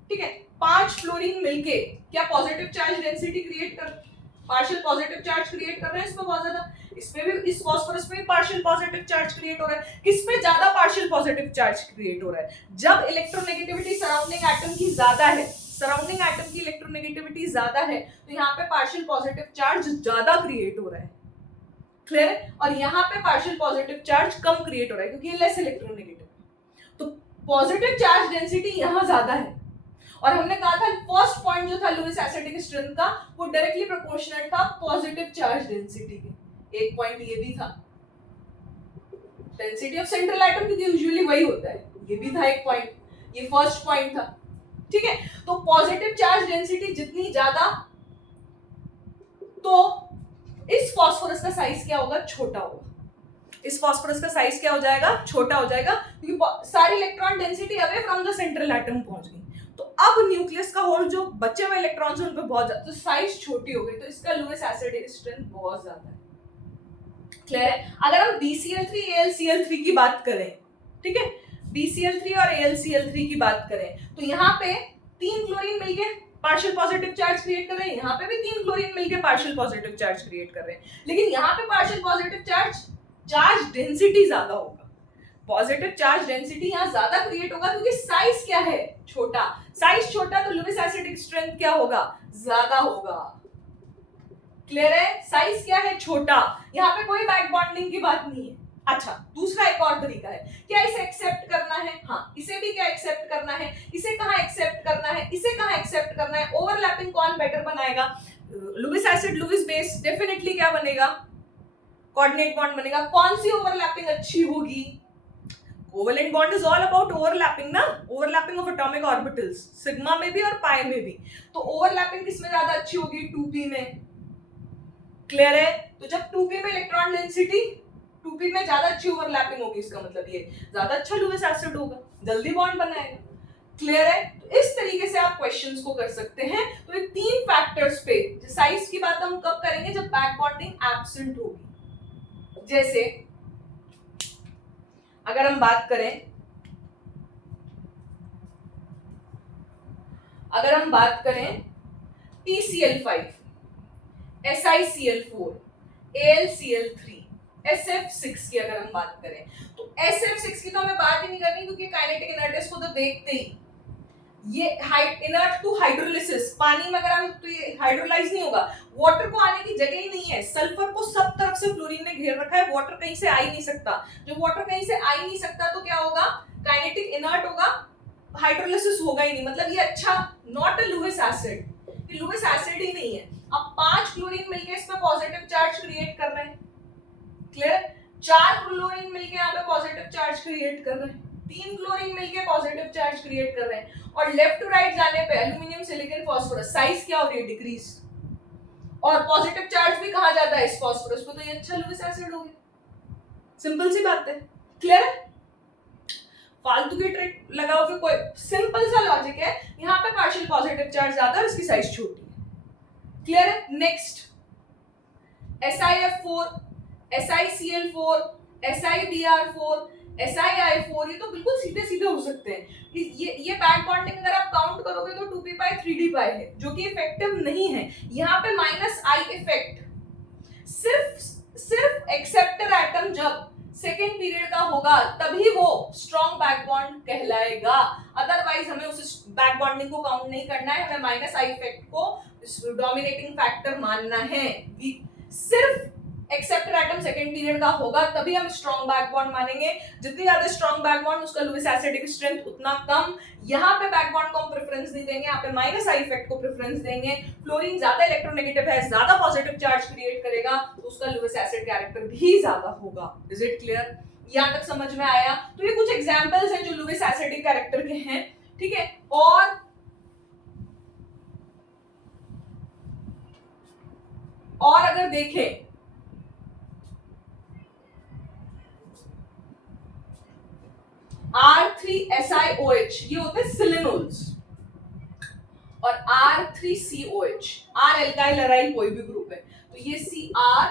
ठीक है, 5 फ्लोरीन मिलके क्या पॉजिटिव चार्ज डेंसिटी क्रिएट कर, पार्शियल पॉजिटिव चार्ज क्रिएट कर रहे हैं इसमें बहुत ज्यादा। इसमें भी, इस फास्फोरस में भी पार्शियल पॉजिटिव चार्ज क्रिएट हो रहा है। किसमें ज्यादा पार्शियल पॉजिटिव चार्ज क्रिएट हो रहा है? जब इलेक्ट्रोनेगेटिविटी सराउंडिंग एटम की ज्यादा है, सराउंडिंग एटम की इलेक्ट्रोनेगेटिविटी ज्यादा है तो यहाँ पे पार्शियल पॉजिटिव चार्ज ज्यादा क्रिएट हो रहा है। क्लियर है? और यहाँ पे पार्शियल पॉजिटिव चार्ज कम क्रिएट हो रहा है क्योंकि ये लेस इलेक्ट्रोनेगेटिव है। तो पॉजिटिव चार्ज डेंसिटी यहाँ ज्यादा है, और हमने कहा था फर्स्ट पॉइंट जो था लुईस एसिडिक स्ट्रेंथ का वो डायरेक्टली प्रोपोर्शनल था पॉजिटिव चार्ज डेंसिटी के। एक पॉइंट ये भी था, डेंसिटी ऑफ सेंट्रल एटम की यूजुअली वही होता है, ये भी था एक पॉइंट, ये फर्स्ट पॉइंट था। ठीक है, तो पॉजिटिव चार्ज डेंसिटी जितनी ज्यादा तो इस फास्फोरस का साइज क्या होगा? छोटा होगा। इस फास्फोरस का साइज क्या हो जाएगा? छोटा हो जाएगा, क्योंकि सारी electron density away from the central atom पहुंच गई। तो अब न्यूक्लियस का होल जो बचे हुए इलेक्ट्रॉन्स हैं उन पे बहुत ज्यादा, तो साइज छोटी हो गई, तो इसका लुईस एसिडिक स्ट्रेंथ बहुत ज्यादा है। क्लियर है? अगर हम BCl3, AlCl3 की बात करें, ठीक है, BCl3 और AlCl3 की बात करें तो यहाँ पे 3 क्लोरीन मिलके पार्शियल पॉजिटिव चार्ज क्रिएट कर रहे हैं, यहाँ पे भी 3 क्लोरीन मिलके पार्शियल पॉजिटिव चार्ज क्रिएट कर रहे हैं, लेकिन यहाँ पे पार्शियल पॉजिटिव चार्ज डेंसिटी ज्यादा होगा। पॉजिटिव चार्ज डेंसिटी यहाँ ज्यादा क्रिएट होगा क्योंकि साइज क्या है? छोटा। साइज छोटा तो लुईस एसिडिक स्ट्रेंथ क्या होगा? ज्यादा होगा। क्लियर है? साइज क्या है? छोटा। यहाँ पे कोई बैक बॉन्डिंग की बात नहीं है। अच्छा, दूसरा एक और तरीका है, क्या इसे एक्सेप्ट करना है? हाँ, इसे भी क्या एक्सेप्ट करना है? इसे कहाँ एक्सेप्ट करना है? इसे कहाँ एक्सेप्ट करना है? ओवरलैपिंग कौन बेटर बनाएगा? Lewis acid Lewis base definitely क्या बनेगा? कोऑर्डिनेट बॉन्ड बनेगा। कौन सी ओवरलैपिंग अच्छी होगी? Covalent bond is all about overlapping ना, overlapping of atomic orbitals, sigma में भी और पाई में भी। तो ओवरलैपिंग किसमें ज्यादा अच्छी होगी? 2p में। क्लियर है? तो जब 2p में इलेक्ट्रॉन डेंसिटी 2p में ज्यादा अच्छी ओवरलैपिंग होगी, इसका मतलब ये ज्यादा अच्छा लुईस एसिड होगा, जल्दी बॉन्ड बनाएगा। क्लियर है? तो इस तरीके से आप क्वेश्चंस को कर सकते हैं। तो ये 3 फैक्टर्स पे, साइज की बात हम कब करेंगे, जब बैक बॉन्डिंग एब्सेंट होगी। जैसे अगर हम बात करें PCl5, SiCl4, AlCl3, SF6 की अगर हम बात करें, तो SF6 की तो हमें बात ही नहीं करनी, क्योंकि काइनेटिक इनर्टिस को तो देखते ही ये इनर्ट टू हाइड्रोलिसिस, पानी में अगर हम तो ये हाइड्रोलाइज नहीं होगा, वाटर को आने की जगह ही नहीं है, सल्फर को सब तरफ से फ्लोरीन ने घेर रखा है, वाटर कहीं से आ ही नहीं सकता। जब वाटर कहीं से आ ही नहीं सकता तो क्या होगा, काइनेटिक इनर्ट होगा, हाइड्रोलिसिस होगा ही नहीं, मतलब ये अच्छा नॉट अ लुइस एसिड, ये लुइस एसिड ही नहीं है। अब 5 क्लोरीन मिलके इसमें पॉजिटिव चार्ज क्रिएट कर रहे हैं, क्लियर? 4 क्लोरीन मिलके यहाँ पे पॉजिटिव चार्ज क्रिएट कर रहे हैं, 3 क्लोरीन मिलके पॉजिटिव चार्ज क्रिएट कर रहे हैं, और लेफ्ट टू राइट जाने पे एल्यूमिनियम, सिलिकॉन, फास्फोरस, साइज क्या हो रही है, डिक्रीज, और पॉजिटिव चार्ज भी कहाँ जाता है, इस फास्फोरस को, तो ये अच्छा लुइस एसिड हो गया। सिंपल सी बात है, क्लियर है? फालतू की ट्रिक लगाओगे कोई, सिंपल सा लॉजिक है, यहाँ पे पार्शियल पॉजिटिव चार्ज ज्यादा है, उसकी साइज छोटी है, क्लियर है? Next SiF4, SiCl4, SiBr4, SiI4, ये तो बिल्कुल सीधे सीधे हो सकते हैं। ये बैक बॉन्डिंग अगर आप काउंट करोगे तो 2p पाई 3d पाई है, जो कि इफेक्टिव नहीं है। यहाँ पे -I इफेक्ट सिर्फ एक्सेप्टर एटम जब सेकेंड पीरियड का होगा तभी वो स्ट्रॉन्ग बैक बॉन्ड कहलाएगा, अदरवाइज हमें उस बैक बॉन्डिंग को काउंट नहीं करना है, हमें -I इफेक्ट को डोमिनेटिंग फैक्टर मानना है। सिर्फ एक्सेप्टर एटम सेकेंड पीरियड का होगा तभी हम स्ट्रॉन्ग बैक बॉन्ड मानेंगे। जितनी ज्यादा स्ट्रॉन्ग बैक बॉन्ड उसका लुइस एसिडिक स्ट्रेंथ उतना कम। यहाँ पे बैक बॉन्ड को हम प्रेफरेंस नहीं देंगे, यहाँ पे -I इफेक्ट को प्रेफरेंस देंगे। फ्लोरीन ज्यादा इलेक्ट्रोनेगेटिव है, ज्यादा पॉजिटिव चार्ज क्रिएट करेगा, तो उसका लुइस एसिड कैरेक्टर भी ज्यादा होगा। Is it clear? यहाँ तक समझ में आया? तो ये कुछ एग्जाम्पल्स हैं जो लुइस एसिडिक कैरेक्टर के हैं, ठीक है। और अगर देखें R3SiOH, ये होते हैं सिलिनोल्स, और R3COH, R एल्काइल अराइल कोई भी ग्रुप है, तो ये CR,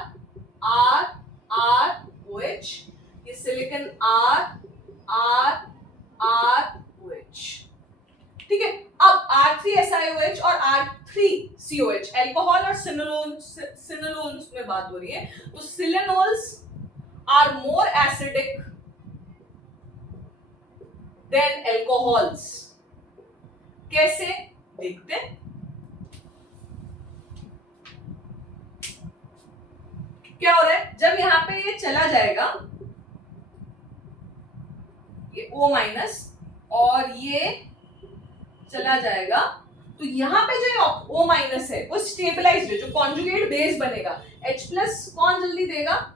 ये सिलिकॉन R, ठीक है। अब R3SiOH और R3COH एल्कोहल और सिनोलोन्स में बात हो रही है, तो silanols are more acidic than alcohols. कैसे देखते हैं? क्या हो रहा है, जब यहां पे ये चला जाएगा, ये O- और ये चला जाएगा, तो यहां पे जो O- है वो स्टेबलाइज्ड है, जो कॉन्जुगेट बेस बनेगा। H+ कौन जल्दी देगा?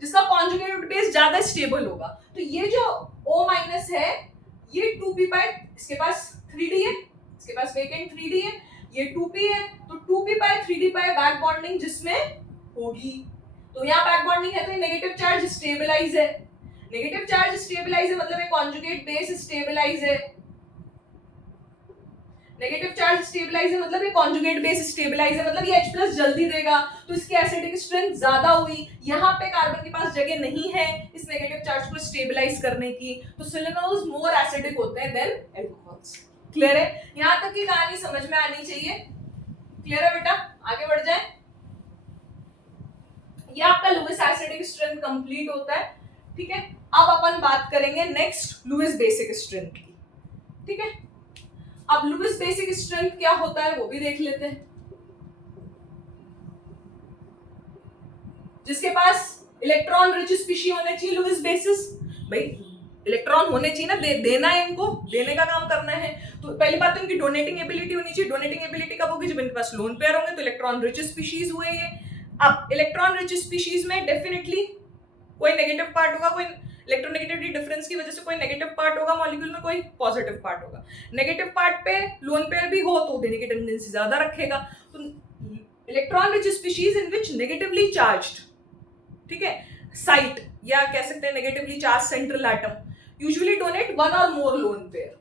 जिसका कॉन्जुगेट बेस ज्यादा स्टेबल होगा। तो ये जो O- है ये 2p पाई, इसके पास 3d है, इसके पास वेकेंट 3d है, ये 2p है, तो 2p पाई 3d पाई बैक बॉन्डिंग जिसमें होगी, तो यहाँ बैक बॉन्डिंग है तो ये नेगेटिव चार्ज स्टेबलाइज है, नेगेटिव चार्ज स्टेबलाइज है मतलब ये कॉन्जुगेट बेस स्टेबलाइज है, नेगेटिव चार्ज स्टेबलाइज है मतलब ये कॉन्जुगेट बेस स्टेबलाइज है, मतलब ये H+ जल्दी देगा, तो इसकी एसिडिक स्ट्रेंथ ज्यादा हुई। यहाँ पे कार्बन के पास जगह नहीं है इस नेगेटिव चार्ज को स्टेबलाइज करने की, तो सिलिनोल्स मोर एसिडिक होते हैं देन एल्कोहल्स। क्लियर है? यहाँ तक की कहानी समझ में आनी चाहिए। क्लियर है बेटा? आगे बढ़ जाए। ये आपका लुइस एसिडिक स्ट्रेंथ कंप्लीट होता है, ठीक है। अब अपन बात करेंगे नेक्स्ट लुइस बेसिक स्ट्रेंथ की, ठीक है। अब लुइस बेसिक स्ट्रेंथ क्या होता है वो भी देख लेते हैं। जिसके पास इलेक्ट्रॉन रिच स्पीशीज होने चाहिए लुइस बेसिस, भाई इलेक्ट्रॉन होने चाहिए ना, देना है इनको, देने का काम करना है। तो पहली बात तो इनकी डोनेटिंग एबिलिटी होनी चाहिए। डोनेटिंग एबिलिटी कब होगी? जब इनके पास लोन पेयर होंगे, तो इलेक्ट्रॉन रिच स्पीशीज हुए ये। अब इलेक्ट्रॉन रिच स्पीशीज में डेफिनेटली कोई नेगेटिव पार्ट होगा, कोई इलेक्ट्रोनेगेटिविटी डिफरेंस की वजह से कोई नेगेटिव पार्ट होगा मॉलिक्यूल में, कोई पॉजिटिव पार्ट होगा। नेगेटिव पार्ट पे लोन पेयर भी हो तो देने की टेंडेंसी ज्यादा रखेगा। तो electron rich species in which negatively charged, ठीक है, साइट या कह सकते हैं negatively charge central atom usually donate one और मोर लोन पेयर।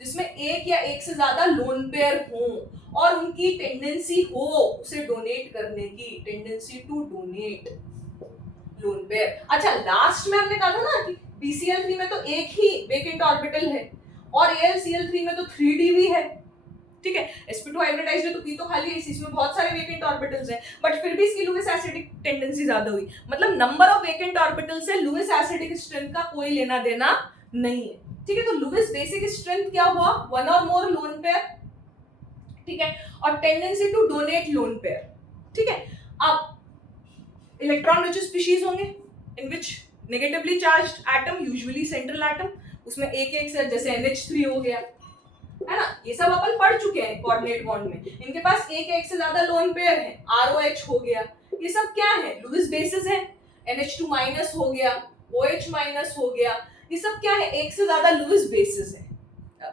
जिसमें एक या एक से ज्यादा लोन पेयर हो और उनकी टेंडेंसी हो उसे डोनेट करने की, tendency to donate lone pair. अच्छा, लास्ट में हमने कहा था ना कि BCl3 में तो एक ही वेकेंट ऑर्बिटल है और AlCl3 में तो 3d भी है, ठीक है। sp2 हाइब्रिडाइज्ड है तो p तो खाली है, इसमें बहुत सारे वेकेंट ऑर्बिटल्स हैं, बट फिर भी इसकी लुईस एसिडिक टेंडेंसी ज्यादा हुई, मतलब नंबर ऑफ वेकेंट ऑर्बिटल्स से लुईस एसिडिक स्ट्रेंथ का कोई लेना देना नहीं है, ठीक है। तो लुईस बेसिक स्ट्रेंथ क्या हुआ, वन और मोर लोन पेयर, ठीक है, और tendency to donate lone pair, ठीक है। अब इलेक्ट्रॉन रिच स्पीशीज होंगे in which negatively charged atom, usually central atom, उसमें एक एक से, जैसे NH3 हो गया, है ना, ये सब अपन पढ़ चुके हैं कोऑर्डिनेट बॉन्ड में। इनके पास एक एक से ज्यादा लोन पेयर है, ROH हो गया, ये सब क्या है, लुईस बेसिस है। NH2 माइनस हो गया, OH माइनस हो गया, ये सब क्या है, एक से ज्यादा लुईस बेसिस है,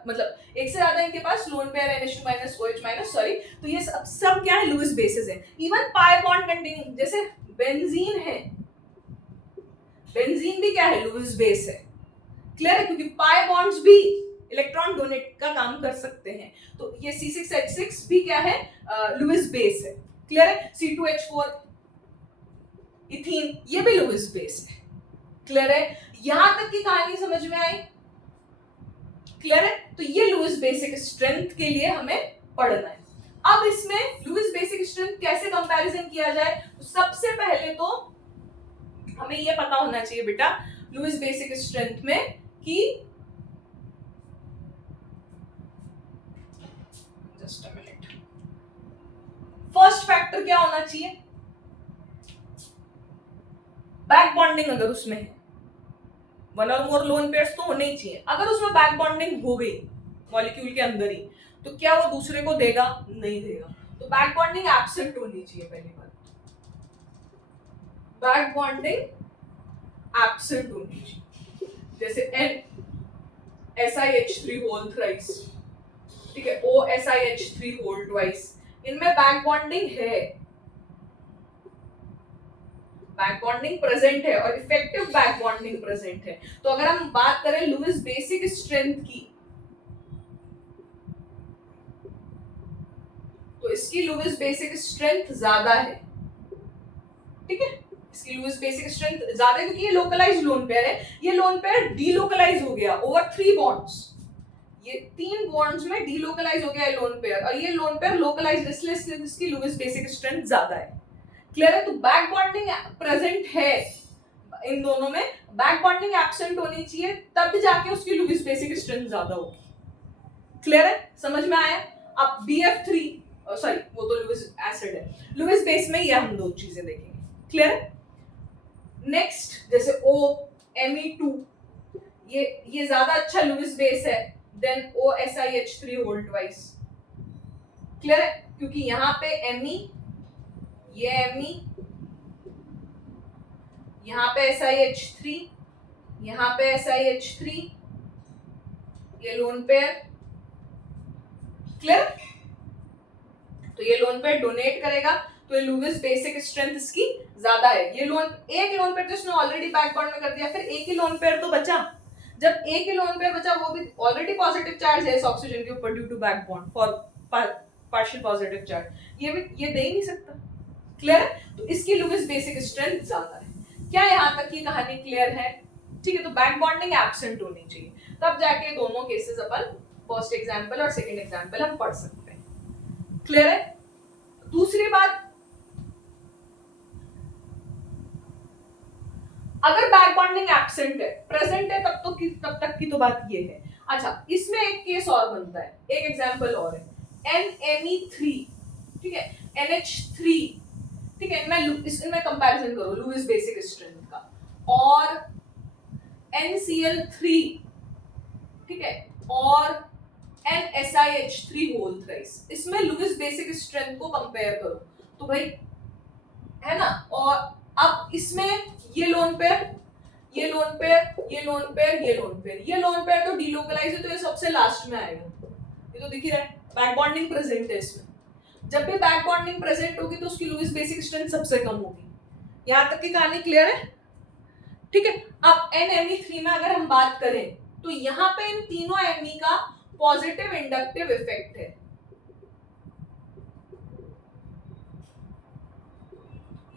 मतलब एक से ज्यादा इनके पास lone pair NH2 minus OH minus, sorry, तो ये सब क्या है, लुईस बेसिस है। इवन पाई बॉन्ड कंटेनिंग, जैसे बेंजीन है, बेंजीन भी क्या है, लुईस बेस है, क्लियर है, क्योंकि पाई बॉन्ड्स भी इलेक्ट्रॉन डोनेट का काम कर सकते हैं, तो ये C6H6 भी क्या है, लुईस बेस है, क्लियर है। C2H4 इथीन, ये भी लुईस बेस है, क्लियर है। यहां तक की कहानी समझ में आई, क्लियर है। तो ये लुईस बेसिक स्ट्रेंथ के लिए हमें पढ़ना है। अब इसमें लुईस बेसिक स्ट्रेंथ कैसे कंपैरिजन किया जाए, तो सबसे पहले तो हमें ये पता होना चाहिए बेटा लुईस बेसिक स्ट्रेंथ में कि just a minute, first factor क्या होना चाहिए, बैक बॉन्डिंग अगर उसमें है, वन और मोर लोन पेयर्स तो होने ही चाहिए, अगर उसमें बैक बॉन्डिंग हो गई मॉलिक्यूल के अंदर ही, तो क्या वो दूसरे को देगा, नहीं देगा, तो बैक बॉन्डिंग एब्सेंट होनी चाहिए पहली बात, बैक बॉन्डिंग एब्सेंट होनी चाहिए, जैसे SiH3 होल थ्राइस, ठीक है, OSiH3 होल ट्वाइस, इनमें बैक बॉन्डिंग है, बैक बॉन्डिंग प्रेजेंट है और इफेक्टिव बैक बॉन्डिंग प्रेजेंट है। तो अगर हम बात करें लुईस बेसिक स्ट्रेंथ की, तो इसकी लुईस बेसिक स्ट्रेंथ ज्यादा है, ठीक है, इसकी लुईस बेसिक स्ट्रेंथ ज्यादा है क्योंकि ये लोकलाइज्ड लोन पेयर है, ये लोन पेयर डीलोकलाइज हो गया ओवर 3 बॉन्ड्स, ये 3 बॉन्ड्स में डीलोकलाइज हो गया है लोन पेयर, और ये लोन पेयर लोकलाइज्ड, इसलिए इसकी लुईस बेसिक स्ट्रेंथ ज्यादा है, क्लियर है। तो बैक बॉन्डिंग प्रेजेंट है इन दोनों में, बैक बॉन्डिंग एब्सेंट होनी चाहिए, तब जाके उसकी लुईस बेसिक स्ट्रेंथ ज्यादा होगी, क्लियर है, समझ में आया। अब BF3, सॉरी वो तो लुईस एसिड है, लुईस बेस में ये हम दो चीजें देखेंगे, क्लियर है। नेक्स्ट जैसे Me2, ये ज्यादा अच्छा लुईस बेस है than OSiH3 whole twice, clear है, क्योंकि यहाँ पे Me, ये Me, यहाँ पे SiH3, यहाँ पे SiH3, ये लोन पेयर, क्लियर। तो ये लोन पेयर डोनेट करेगा, तो ये लुईस बेसिक स्ट्रेंथ इसकी ज्यादा है। ये एक लोन पेयर तो इसने ऑलरेडी बैक बॉन्ड में कर दिया, फिर एक ही लोन पेयर तो बचा, जब एक ही लोन पेयर बचा वो भी ऑलरेडी पॉजिटिव चार्ज है इस ऑक्सीजन के ऊपर due to back bond for partial positive charge, ये दे ही नहीं सकता, क्लियर। तो इसकी लुईस बेसिक स्ट्रेंथ ज्यादा है। क्या यहाँ तक की कहानी क्लियर है, ठीक है। तो बैक बॉन्डिंग एब्सेंट होनी चाहिए, तब जाके दोनों केसेस अपन फर्स्ट एग्जांपल और सेकंड एग्जांपल हम पढ़ सकते हैं, क्लियर है। दूसरी बात, अगर बैक बॉन्डिंग एब्सेंट है, प्रेजेंट है, तब तक की तो बात ये है। अच्छा, इसमें एक केस और बनता है, एक एग्जांपल और है, NMe3, ठीक है, NH3, ठीक है, इनमें कंपैरिजन करो लुईस बेसिक स्ट्रेंथ का, और NCl3, ठीक है, और NSiH3 होल थ्राइस, इसमें लुईस बेसिक स्ट्रेंथ को कंपेयर करो, तो भाई है ना, और अब इसमें ये लोन पेयर, ये लोन पेयर, ये लोन पेयर, ये लोन पेयर, ये लोन पेयर तो डीलोकलाइज है, तो ये सबसे लास्ट में आएगा, ये तो दिख ही रहा है, बैक बॉन्डिंग प्रेजेंट है इसमें, जब भी बैक बॉन्डिंग प्रेजेंट होगी तो उसकी लुईस बेसिक स्ट्रेंथ सबसे कम होगी। यहां तक की कहानी क्लियर है, ठीक है। अब NMe3 में अगर हम बात करें तो यहाँ पे इन तीनों Me का पॉजिटिव इंडक्टिव इफेक्ट है।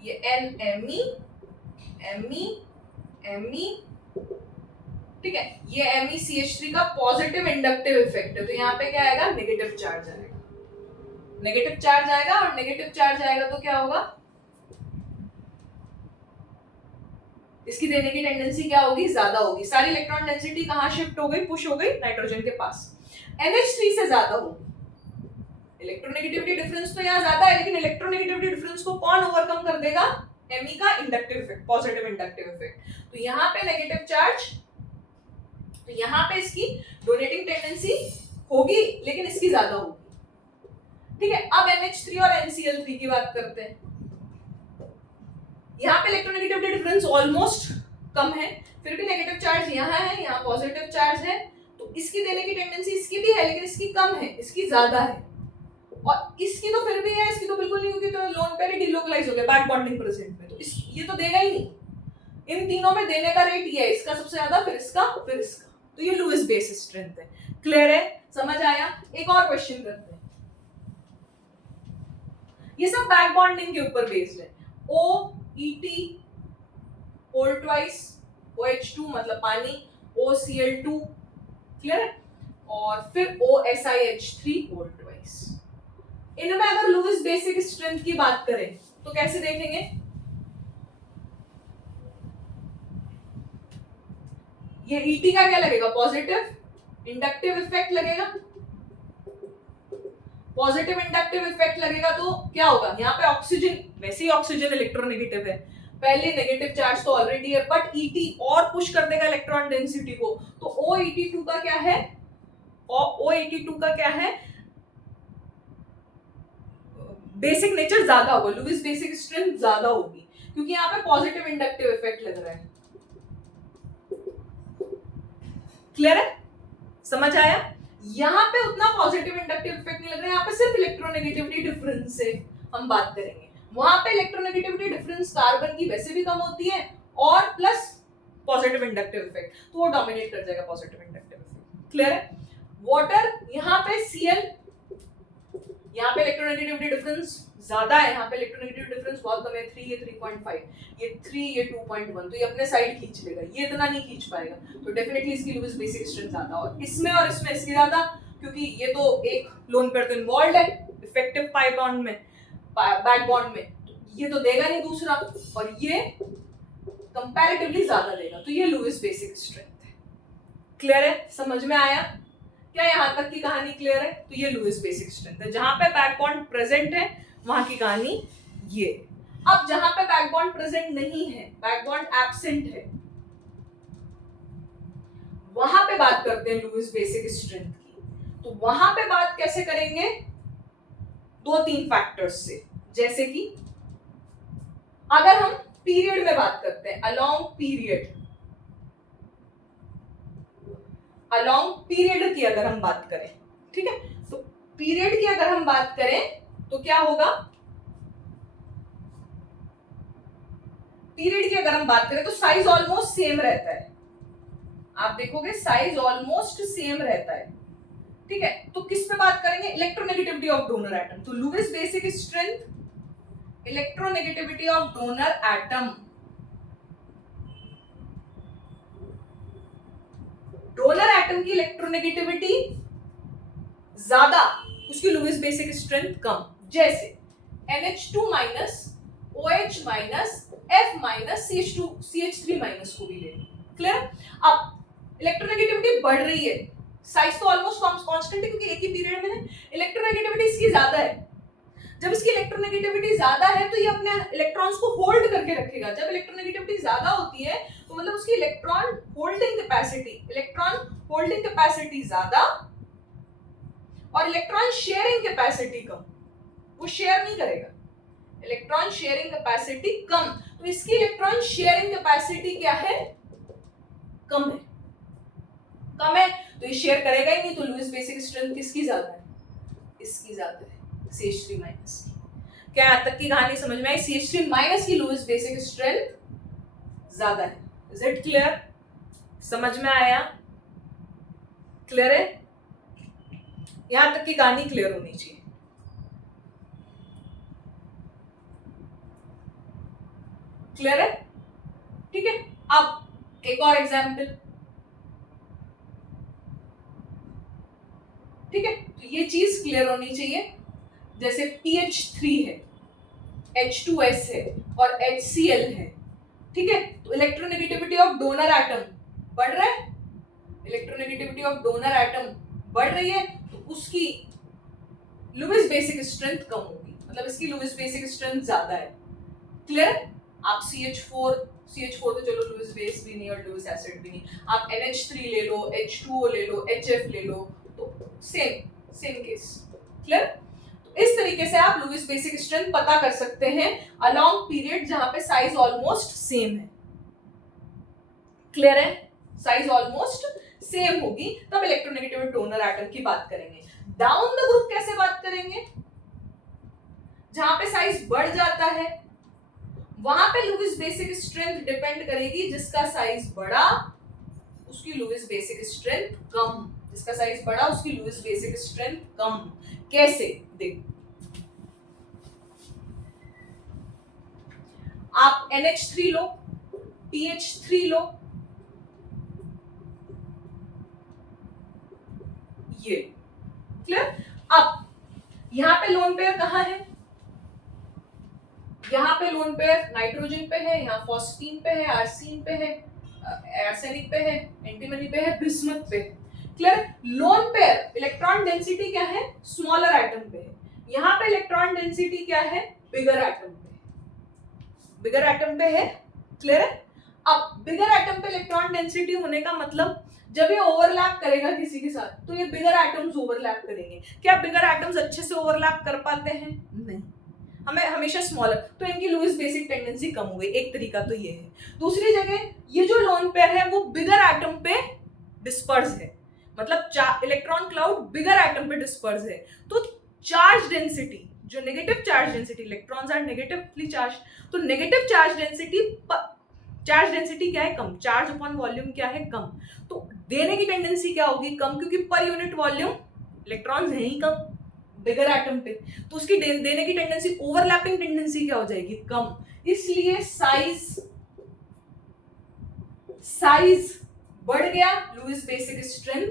ये NMe Me Me, ठीक है, ये MECH3 का पॉजिटिव इंडक्टिव इफेक्ट है। तो यहाँ पे क्या आएगा, नेगेटिव चार्ज आएगा, नेगेटिव चार्ज आएगा, और नेगेटिव चार्ज आएगा तो क्या होगा, इसकी देने की टेंडेंसी क्या होगी, ज्यादा होगी। सारी इलेक्ट्रॉन डेंसिटी कहाँ शिफ्ट हो गई, पुश हो गई नाइट्रोजन के पास, NH3 से ज्यादा होगी। इलेक्ट्रोनेगेटिविटी डिफरेंस तो यहाँ ज्यादा है, लेकिन इलेक्ट्रोनेगेटिविटी डिफरेंस को कौन ओवरकम कर देगा, Me का inductive effect, positive inductive effect. तो यहाँ पे नेगेटिव चार्ज, तो यहाँ पे इसकी डोनेटिंग टेंडेंसी होगी, लेकिन इसकी ज्यादा होगी। ठीक है, अब NH3 और NCl3 की बात करते हैं। यहाँ पे इलेक्ट्रोनेगेटिविटी डिफरेंस ऑलमोस्ट कम है, फिर भी नेगेटिव चार्ज यहाँ है, यहाँ पॉजिटिव चार्ज है, तो इसकी देने की टेंडेंसी इसकी भी है, लेकिन इसकी कम है, इसकी ज्यादा है। और इसकी तो फिर भी है, इसकी तो बिल्कुल नहीं, क्योंकि तो लोन पेयर ही डिलोकलाइज हो गया बैक बॉन्डिंग प्रेजेंट में, तो ये तो देगा ही नहीं। इन तीनों में देने का रेट ये है, इसका सबसे ज्यादा, फिर इसका, फिर इसका। तो ये लुईस बेस स्ट्रेंथ है। क्लियर है, समझ आया? एक और क्वेश्चन करते हैं। ये सब बैक बॉन्डिंग के ऊपर बेस्ड है। OET होल ट्वाइस, OH2 मतलब पानी, OCl2, क्लियर है, और फिर OSiH3 होल ट्वाइस। इनमें अगर लुईस बेसिक स्ट्रेंथ की बात करें तो कैसे देखेंगे? ये ET का क्या लगेगा, पॉजिटिव इंडक्टिव इफेक्ट लगेगा। पॉजिटिव इंडक्टिव इफेक्ट लगेगा तो क्या होगा, यहाँ पे ऑक्सीजन, वैसे ही ऑक्सीजन इलेक्ट्रोनेगेटिव है, पहले नेगेटिव चार्ज तो ऑलरेडी है, बट ET और पुश कर देगा इलेक्ट्रॉन डेंसिटी को। तो OET2 का क्या है, OET2 का क्या है, बेसिक नेचर ज्यादा होगा, लुईस बेसिक स्ट्रेंथ ज्यादा होगी, क्योंकि यहाँ पे पॉजिटिव इंडक्टिव इफेक्ट लग रहा है। क्लियर है, समझ आया? यहाँ पे उतना पॉजिटिव इंडक्टिव इफेक्ट नहीं लग रहा है, यहाँ पे सिर्फ इलेक्ट्रोनेगेटिविटी डिफरेंस से हम बात करेंगे। वहां पे इलेक्ट्रोनेगेटिविटी डिफरेंस कार्बन की वैसे भी कम होती है, और प्लस पॉजिटिव इंडक्टिव इफेक्ट, तो वो डोमिनेट कर जाएगा पॉजिटिव इंडक्टिव इफेक्ट। क्लियर है? वाटर, यहाँ पे Cl, यहाँ पे इलेक्ट्रोनेगेटिविटी डिफरेंस ज्यादा है, यहाँ पे इलेक्ट्रोनेगेटिविटी डिफरेंस बहुत कम है, 3, ये 3.5, ये 3, ये 2.1, तो ये अपने साइड खींच लेगा, ये इतना नहीं खींच पाएगा, तो डेफिनेटली इसकी लुईस बेसिक स्ट्रेंथ ज्यादा, और इसमें इसकी ज्यादा, क्योंकि ये तो एक लोन पेयर तो इन्वॉल्व है इफेक्टिव पाई बॉन्ड में, बैक बॉन्ड में, तो ये तो देगा नहीं दूसरा, और ये कंपैरेटिवली ज्यादा देगा, तो ये लुईस बेसिक स्ट्रेंथ है। क्लियर है, समझ में आया? क्या यहाँ तक की कहानी क्लियर है? तो ये लुईस बेसिक स्ट्रेंथ है। जहां पे बैक बॉन्ड प्रेजेंट है वहां की कहानी ये। अब जहां पे बैक बॉन्ड प्रेजेंट नहीं है, बैक बॉन्ड एब्सेंट है, वहां पे बात करते हैं लुईस बेसिक स्ट्रेंथ की। तो वहां पे बात कैसे करेंगे, 2-3 फैक्टर्स से, जैसे कि अगर हम पीरियड में बात करते हैं, अलोंग पीरियड की अगर हम बात करें, ठीक है, तो पीरियड की अगर हम बात करें तो क्या होगा, पीरियड की अगर हम बात करें तो साइज ऑलमोस्ट सेम रहता है, आप देखोगे साइज ऑलमोस्ट सेम रहता है। ठीक है, तो किस पे बात करेंगे, इलेक्ट्रोनेगेटिविटी ऑफ डोनर एटम। तो Lewis basic strength, electronegativity of donor atom, donor atom की इलेक्ट्रोनेगेटिविटी ज्यादा, उसकी लुईस बेसिक स्ट्रेंथ कम। जैसे NH2 minus, OH minus, F minus, CH3 minus को भी ले लो। क्लियर? अब इलेक्ट्रोनेगेटिविटी बढ़ रही है, साइज तो ऑलमोस्ट कांस्टेंट है क्योंकि एक ही पीरियड में है, इलेक्ट्रोनेगेटिविटी इसकी ज्यादा है। जब इसकी इलेक्ट्रोनेगेटिविटी ज्यादा है तो ये अपने इलेक्ट्रॉन्स को होल्ड करके रखेगा। जब इलेक्ट्रोनेगेटिविटी ज्यादा होती है तो मतलब उसकी इलेक्ट्रॉन होल्डिंग कैपेसिटी ज्यादा और इलेक्ट्रॉन शेयरिंग कैपेसिटी कम, वो शेयर नहीं करेगा, इलेक्ट्रॉन शेयरिंग कैपेसिटी कम। तो इसकी इलेक्ट्रॉन शेयरिंग कैपेसिटी क्या है, कम है, तो ये शेयर करेगा ही नहीं। तो लुईस बेसिक स्ट्रेंथ किसकी ज्यादा है, इसकी ज्यादा है, CH3 माइनस की। क्या यहाँ तक की कहानी समझ में आई? CH3 माइनस की लुईस बेसिक स्ट्रेंथ ज्यादा है। Is it clear? समझ में आया? क्लियर है? यहां तक की कहानी क्लियर होनी चाहिए। क्लियर है? ठीक है, अब एक और एग्जाम्पल। ठीक है, तो ये चीज क्लियर होनी चाहिए। जैसे PH3 है, H2S है और HCl है। ठीक है, तो इलेक्ट्रोनेगेटिविटी ऑफ डोनर एटम बढ़ रहा है, इलेक्ट्रोनेगेटिविटी ऑफ डोनर एटम बढ़ रही है, तो उसकी लुईस बेसिक स्ट्रेंथ कम होगी, मतलब इसकी लुईस बेसिक स्ट्रेंथ ज्यादा है। क्लियर? आप CH4 तो चलो लुईस बेस भी नहीं और लुईस एसिड भी नहीं, आप NH3 ले लो, H2O ले लो, HF ले लो, तो सेम केस। क्लियर? तो इस तरीके से आप लुईस बेसिक स्ट्रेंथ पता कर सकते हैं अलोंग पीरियड जहां पे साइज ऑलमोस्ट सेम है। क्लियर है? साइज ऑलमोस्ट सेम होगी तब इलेक्ट्रोनेगेटिव डोनर एटम की बात करेंगे। डाउन द ग्रुप कैसे बात करेंगे? जहां पे साइज बढ़ जाता है वहां पे लुईस बेसिक स्ट्रेंथ डिपेंड करेगी, जिसका साइज बड़ा उसकी लुईस बेसिक स्ट्रेंथ कम, जिसका साइज बड़ा उसकी लुईस बेसिक स्ट्रेंथ कम। कैसे? देखो, आप NH3 लो, PH3 लो, ये क्लियर। अब यहां पे लोन पेयर कहां है? यहाँ पे लोन पेयर नाइट्रोजन पे है, यहाँ फॉस्फीन पे है, आर्सीन पे है, आर्सेनिक पे है, एंटीमनी पे है, बिस्मथ पे है। Clear? Lone pair electron density क्या है? स्मॉलर एटम पे है। यहाँ पे इलेक्ट्रॉन डेंसिटी क्या है? बिगर एटम पे, बिगर एटम पे है। क्लियर है? अब बिगर एटम पे इलेक्ट्रॉन डेंसिटी होने का मतलब जब ये ओवरलैप करेगा किसी के साथ तो ये बिगर एटम्स ओवरलैप करेंगे। क्या बिगर एटम्स अच्छे से ओवरलैप कर पाते हैं? नहीं, हमें हमेशा स्मॉलर, तो इनकी लुईस बेसिक टेंडेंसी कम हो गई। एक तरीका तो ये है। दूसरी जगह ये जो लोन पेयर है वो बिगर एटम पे डिस्पर्स है, मतलब इलेक्ट्रॉन क्लाउड बिगर एटम पे डिस्पर्स है, तो चार्ज डेंसिटी जो negative charge density, electrons are negatively charge, तो नेगेटिव चार्ज डेंसिटी क्या है? कम। चार्ज अपॉन वॉल्यूम क्या है? कम। तो देने की टेंडेंसी क्या होगी? कम, क्योंकि पर यूनिट वॉल्यूम इलेक्ट्रॉन्स है ही कम बिगर एटम पे, तो उसकी देने की टेंडेंसी, ओवरलैपिंग टेंडेंसी क्या हो जाएगी? कम। इसलिए साइज बढ़ गया, लुईस बेसिक स्ट्रेंथ,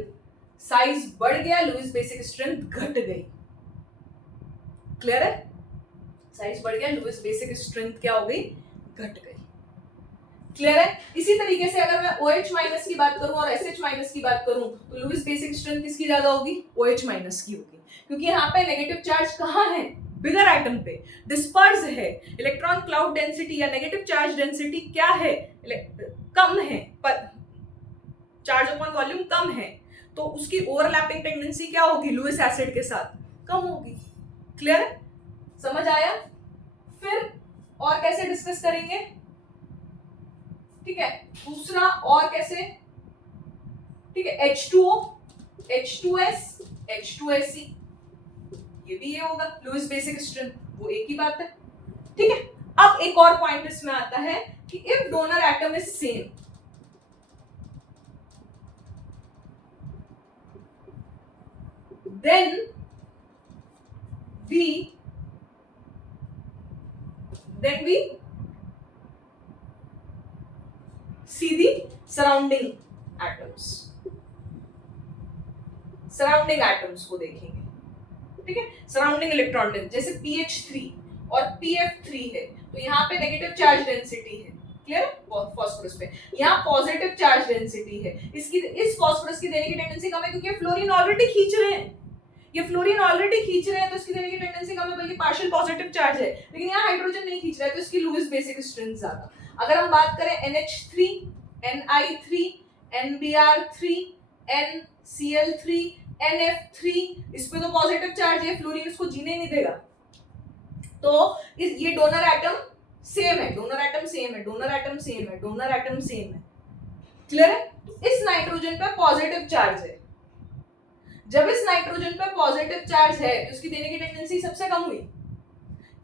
साइज बढ़ गया, लुईस बेसिक स्ट्रेंथ घट गई। क्लियर है? साइज बढ़ गया, लुईस बेसिक स्ट्रेंथ क्या हो गई? घट गई। क्लियर है? इसी तरीके से अगर मैं OH माइनस की बात करूं और SH माइनस की बात करूं तो लुईस बेसिक स्ट्रेंथ किसकी ज्यादा होगी? OH माइनस की होगी, क्योंकि यहाँ पे नेगेटिव चार्ज कहाँ है? बिगर एटम पे डिस्पर्स है। इलेक्ट्रॉन क्लाउड डेंसिटी या नेगेटिव चार्ज डेंसिटी क्या है? कम है, पर चार्ज अपॉन वॉल्यूम कम है, तो उसकी ओवरलैपिंग टेंडेंसी क्या होगी? लुईस एसिड के साथ कम होगी। क्लियर है? समझ आया? फिर और कैसे डिस्कस करेंगे? ठीक है, दूसरा और कैसे? ठीक है, H2O, H2S, H2SE, ये भी ये होगा लुईस बेसिक स्ट्रेंथ, वो एक ही बात है। ठीक है, अब एक और पॉइंट इसमें आता है कि if donor atom is same, then we see the surrounding atoms को देखेंगे। ठीक है, सराउंडिंग इलेक्ट्रॉन डेंसिटी, जैसे PH3 और PF3 है, तो यहाँ पे नेगेटिव चार्ज डेंसिटी है। क्लियर? फास्फोरस पे यहाँ पॉजिटिव चार्ज डेंसिटी है। इस फास्फोरस की देने की टेंडेंसी कम है, क्योंकि फ्लोरीन ऑलरेडी खींच रहे हैं, तो इसकी देने की टेंडेंसी कम है, बल्कि पार्शियल पॉजिटिव चार्ज है। लेकिन यहाँ हाइड्रोजन नहीं खींच रहा है, तो इसकी लुईस बेसिक स्ट्रेंथ ज्यादा। अगर हम बात करें NH3, Ni3, NBr3, NCl3, NF3, इस पे तो पॉजिटिव चार्ज है, फ्लोरीन इसको जीने नहीं देगा, तो ये डोनर एटम सेम है। क्लियर है? तो इस नाइट्रोजन पे पॉजिटिव चार्ज है, जब इस नाइट्रोजन पे पॉजिटिव चार्ज है तो उसकी देने की टेंडेंसी सबसे कम हुई।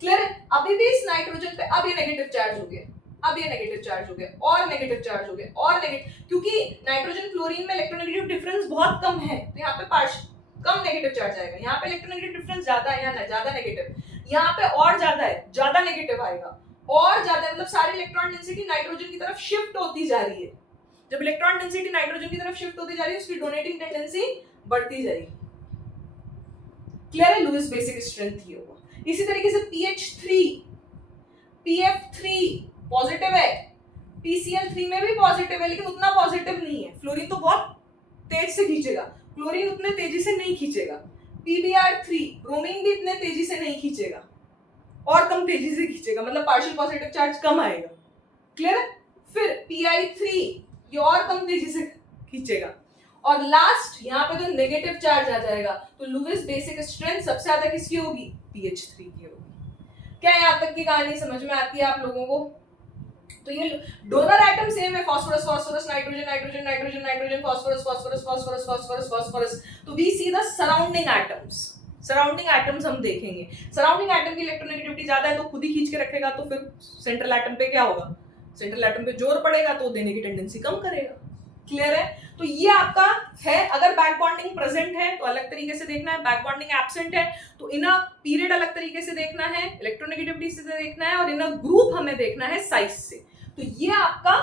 क्लियर है? अभी भी इस नाइट्रोजन पे अब ये नेगेटिव चार्ज हो गया, और नेगेटिव चार्ज हो गया, क्योंकि नाइट्रोजन फ्लोरीन में इलेक्ट्रोनेगेटिव डिफरेंस बहुत कम है, तो यहाँ पे कम नेगेटिव चार्ज आएगा। यहाँ पे इलेक्ट्रोनेगेटिव डिफरेंस ज्यादा है, यहाँ ज्यादा नेगेटिव, यहाँ पे और ज्यादा है, ज्यादा नेगेटिव आएगा, और ज्यादा, मतलब सारी इलेक्ट्रॉन डेंसिटी नाइट्रोजन की तरफ शिफ्ट होती जा रही है। जब इलेक्ट्रॉन डेंसिटी नाइट्रोजन की तरफ शिफ्ट होती जा रही है, उसकी डोनेटिंग टेंडेंसी बढ़ती जाएगी। क्लियर है? लुईस बेसिक स्ट्रेंथ ये होगा। इसी तरीके से PH3, PF3 पॉजिटिव है, PCl3 में भी पॉजिटिव है, लेकिन उतना पॉजिटिव नहीं है। फ्लोरीन तो बहुत तेज से खींचेगा, क्लोरीन उतने तेजी से नहीं खींचेगा। PBr3 ब्रोमीन भी इतने तेजी से नहीं खींचेगा, और कम तेजी से खींचेगा, मतलब पार्शियल पॉजिटिव चार्ज कम आएगा। क्लियर है? फिर Pi3 ये और कम तेजी से खींचेगा, और लास्ट यहाँ पे तो नेगेटिव चार्ज आ जाएगा। तो लुईस बेसिक स्ट्रेंथ सबसे ज्यादा किसकी होगी? PH3 की होगी। क्या यहाँ तक की कहानी समझ में आती है आप लोगों को? तो ये डोनर एटम सेम है, phosphorus phosphorus, nitrogen nitrogen nitrogen nitrogen, phosphorus phosphorus phosphorus phosphorus phosphorus. तो we see the surrounding atoms, surrounding atoms हम देखेंगे। सराउंडिंग एटम की इलेक्ट्रोनेगेटिविटी ज्यादा है तो खुद ही खींच के रखेगा, तो फिर सेंट्रल एटम पे क्या होगा? सेंट्रल एटम पे जोर पड़ेगा तो देने की टेंडेंसी कम करेगा। क्लियर है? तो ये आपका है। अगर बैक बॉन्डिंग प्रेजेंट है तो अलग तरीके से देखना है, बैक बॉन्डिंग एब्सेंट है तो इन पीरियड अलग तरीके से देखना है, इलेक्ट्रोनेगेटिविटी से देखना है, और इन ग्रुप हमें देखना है साइज से। तो ये आपका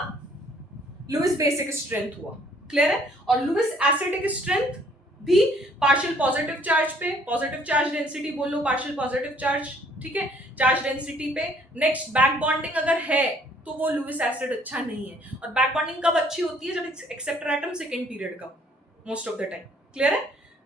लुईस बेसिक स्ट्रेंथ हुआ। क्लियर है? और लुईस एसिडिक स्ट्रेंथ भी पार्शियल पॉजिटिव चार्ज पे, पॉजिटिव चार्ज डेंसिटी बोल लो, पार्शियल पॉजिटिव चार्ज, ठीक है, चार्ज डेंसिटी पे। नेक्स्ट बैक बॉन्डिंग अगर है तो वो लुईस एसिड अच्छा नहीं है। और बैक बॉन्डिंग कब अच्छी होती है? जब एक्सेप्टर एटम सेकंड पीरियड का, most of the time. Clear है?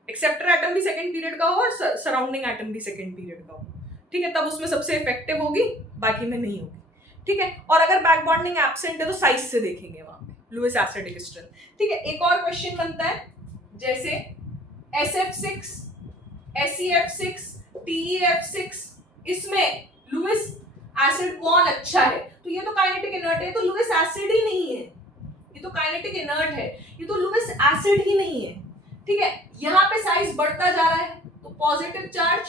एक्सेप्टर एटम भी सेकंड पीरियड का हो और सराउंडिंग एटम भी सेकंड पीरियड का हो, ठीक है, तब उसमें सबसे इफेक्टिव होगी, बाकी में नहीं होगी। ठीक है? और अगर बैक बॉन्डिंग एब्सेंट है तो साइज से देखेंगे वहां पे लुईस एसिडिक स्ट्रेंथ। ठीक है? एक और क्वेश्चन बनता है, जैसे SF6, SEF6, TEF6, इसमें लुईस एसिड कौन अच्छा है? तो ये तो काइनेटिक इनर्ट है, तो लुईस एसिड ही नहीं है। ये तो काइनेटिक इनर्ट है, ये तो लुईस एसिड ही नहीं है। ठीक है? यहाँ पे साइज बढ़ता जा रहा है, तो पॉजिटिव चार्ज,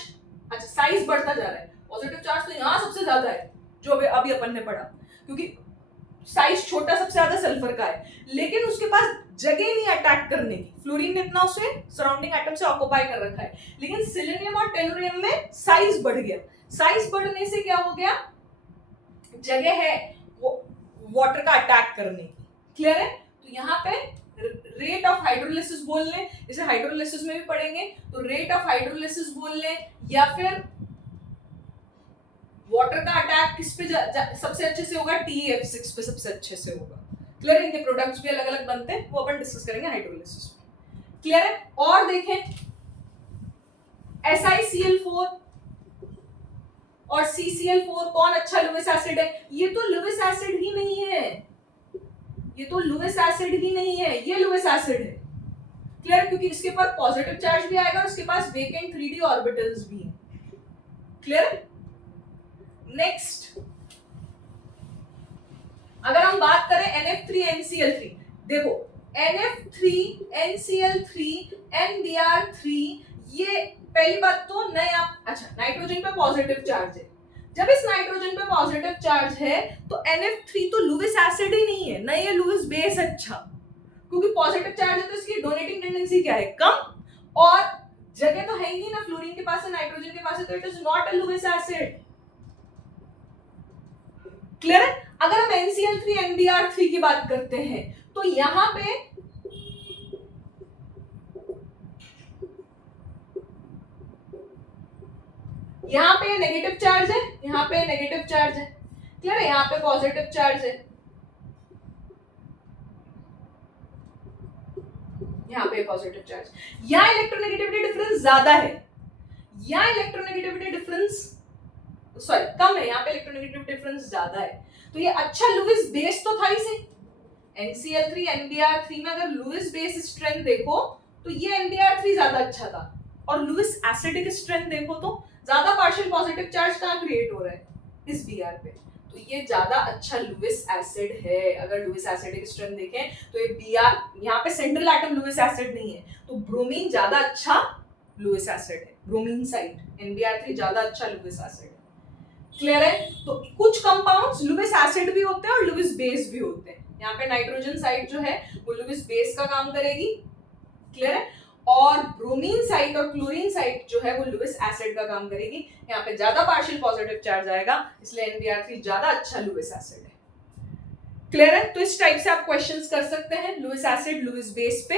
अच्छा साइज बढ़ता जा रहा है, पॉजिटिव चार्ज तो यहाँ सबसे ज्यादा है जो अभी अपन ने पढ़ा, क्योंकि साइज छोटा सबसे ज्यादा सल्फर का है, लेकिन उसके पास जगह नहीं अटैक करने की। फ्लोरीन ने इतना उसे सराउंडिंग एटम से ऑक्युपाई कर रखा है, लेकिन सेलेनियम और टेलुरियम में साइज बढ़ गया। साइज बढ़ने से क्या हो गया? जगह है वो वाटर का अटैक करने की। क्लियर है? तो यहाँ पे रेट ऑफ हाइड्रोलिसिस बोल लें, जैसे हाइड्रोलिसिस में भी पढ़ेंगे, तो रेट ऑफ हाइड्रोलिसिस बोल लें, या फिर वाटर का अटैक किस पे सबसे अच्छे से होगा? TEF6 पे सबसे अच्छे से होगा। क्लियर? इनके प्रोडक्ट्स भी अलग अलग बनते हैं, वो अपन डिस्कस करेंगे हाइड्रोलिसिस में। क्लियर है? और देखें SiCl4 और CCl4 कौन अच्छा लुईस एसिड है? ये तो लुईस एसिड ही नहीं है, ये तो लुईस एसिड ही नहीं है, ये लुईस एसिड है। क्लियर? क्योंकि इसके पास पॉजिटिव चार्ज भी आएगा और इसके पास वेकेंट 3D ऑर्बिटल्स भी हैं। क्लियर? नेक्स्ट अगर हम बात करें NF3NCl3, देखो NF3NCl3 NBr3, ये पहली बात तो नया, अच्छा नाइट्रोजन पे पॉजिटिव चार्ज है। जब इस नाइट्रोजन पे पॉजिटिव चार्ज है तो NF3 तो लुईस एसिड ही नहीं है ना, ये लुईस बेस अच्छा, क्योंकि पॉजिटिव चार्ज है तो इसकी डोनेटिंग टेंडेंसी क्या है? कम, और जगह तो है ही नहीं ना, फ्लोरीन के पास है, नाइट्रोजन के पास है, तो it is not a Lewis acid. Clear है? अगर हम NCl3 NBr3 की बात करते हैं तो यहां पे नेगेटिव चार्ज है, यहाँ पे नेगेटिव चार्ज है। क्लियर है? यहाँ पे पॉजिटिव चार्ज है, यहाँ पे पॉजिटिव चार्ज। यहाँ इलेक्ट्रोनेगेटिविटी डिफरेंस ज्यादा है, यहाँ इलेक्ट्रोनेगेटिविटी डिफरेंस सॉरी कम है, यहाँ पे इलेक्ट्रोनेगेटिविटी डिफरेंस ज्यादा है। तो ये अच्छा लुईस बेस तो था ही से। NCl3 NBr3 में अगर लुईस बेस स्ट्रेंथ देखो तो ये NBr3 ज्यादा अच्छा था, और लुईस एसिडिक स्ट्रेंथ देखो तो ज्यादा पार्शियल पॉजिटिव चार्ज कहाँ क्रिएट हो रहा है? इस Br पे। तो ये ज्यादा अच्छा लुईस एसिड है। अगर लुईस एसिडिक स्ट्रेंथ देखें तो ये Br, यहाँ पे सेंट्रल एटम लुईस एसिड नहीं है, तो ब्रोमीन ज्यादा अच्छा लुईस एसिड है, ब्रोमीन साइड NBr3 ज्यादा अच्छा लुईस एसिड है। क्लियर है? तो कुछ कंपाउंड्स लुईस एसिड भी होते हैं और लुईस बेस भी होते हैं। यहाँ पे नाइट्रोजन साइड जो है वो लुईस बेस का काम करेगी। क्लियर है? और ब्रोमीन साइट और क्लोरीन साइट जो है वो लुईस एसिड का काम करेगी। यहाँ पे ज्यादा पार्शियल पॉजिटिव चार्ज आएगा, इसलिए NBr3 ज्यादा अच्छा लुईस एसिड है। क्लियर है? तो इस टाइप से आप क्वेश्चंस कर सकते हैं लुईस एसिड लुईस बेस पे।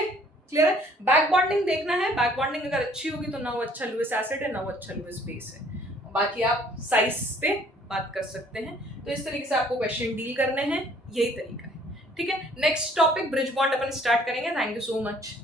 क्लियर है? बैक बॉन्डिंग देखना है, बैक बॉन्डिंग अगर अच्छी होगी तो ना वो अच्छा लुईस एसिड है ना वो अच्छा लुईस बेस है। बाकी आप साइज पे बात कर सकते हैं। तो इस तरीके से आपको क्वेश्चन डील करने हैं, यही तरीका है। ठीक है, नेक्स्ट टॉपिक ब्रिज बॉन्ड अपन स्टार्ट करेंगे। Thank you so much.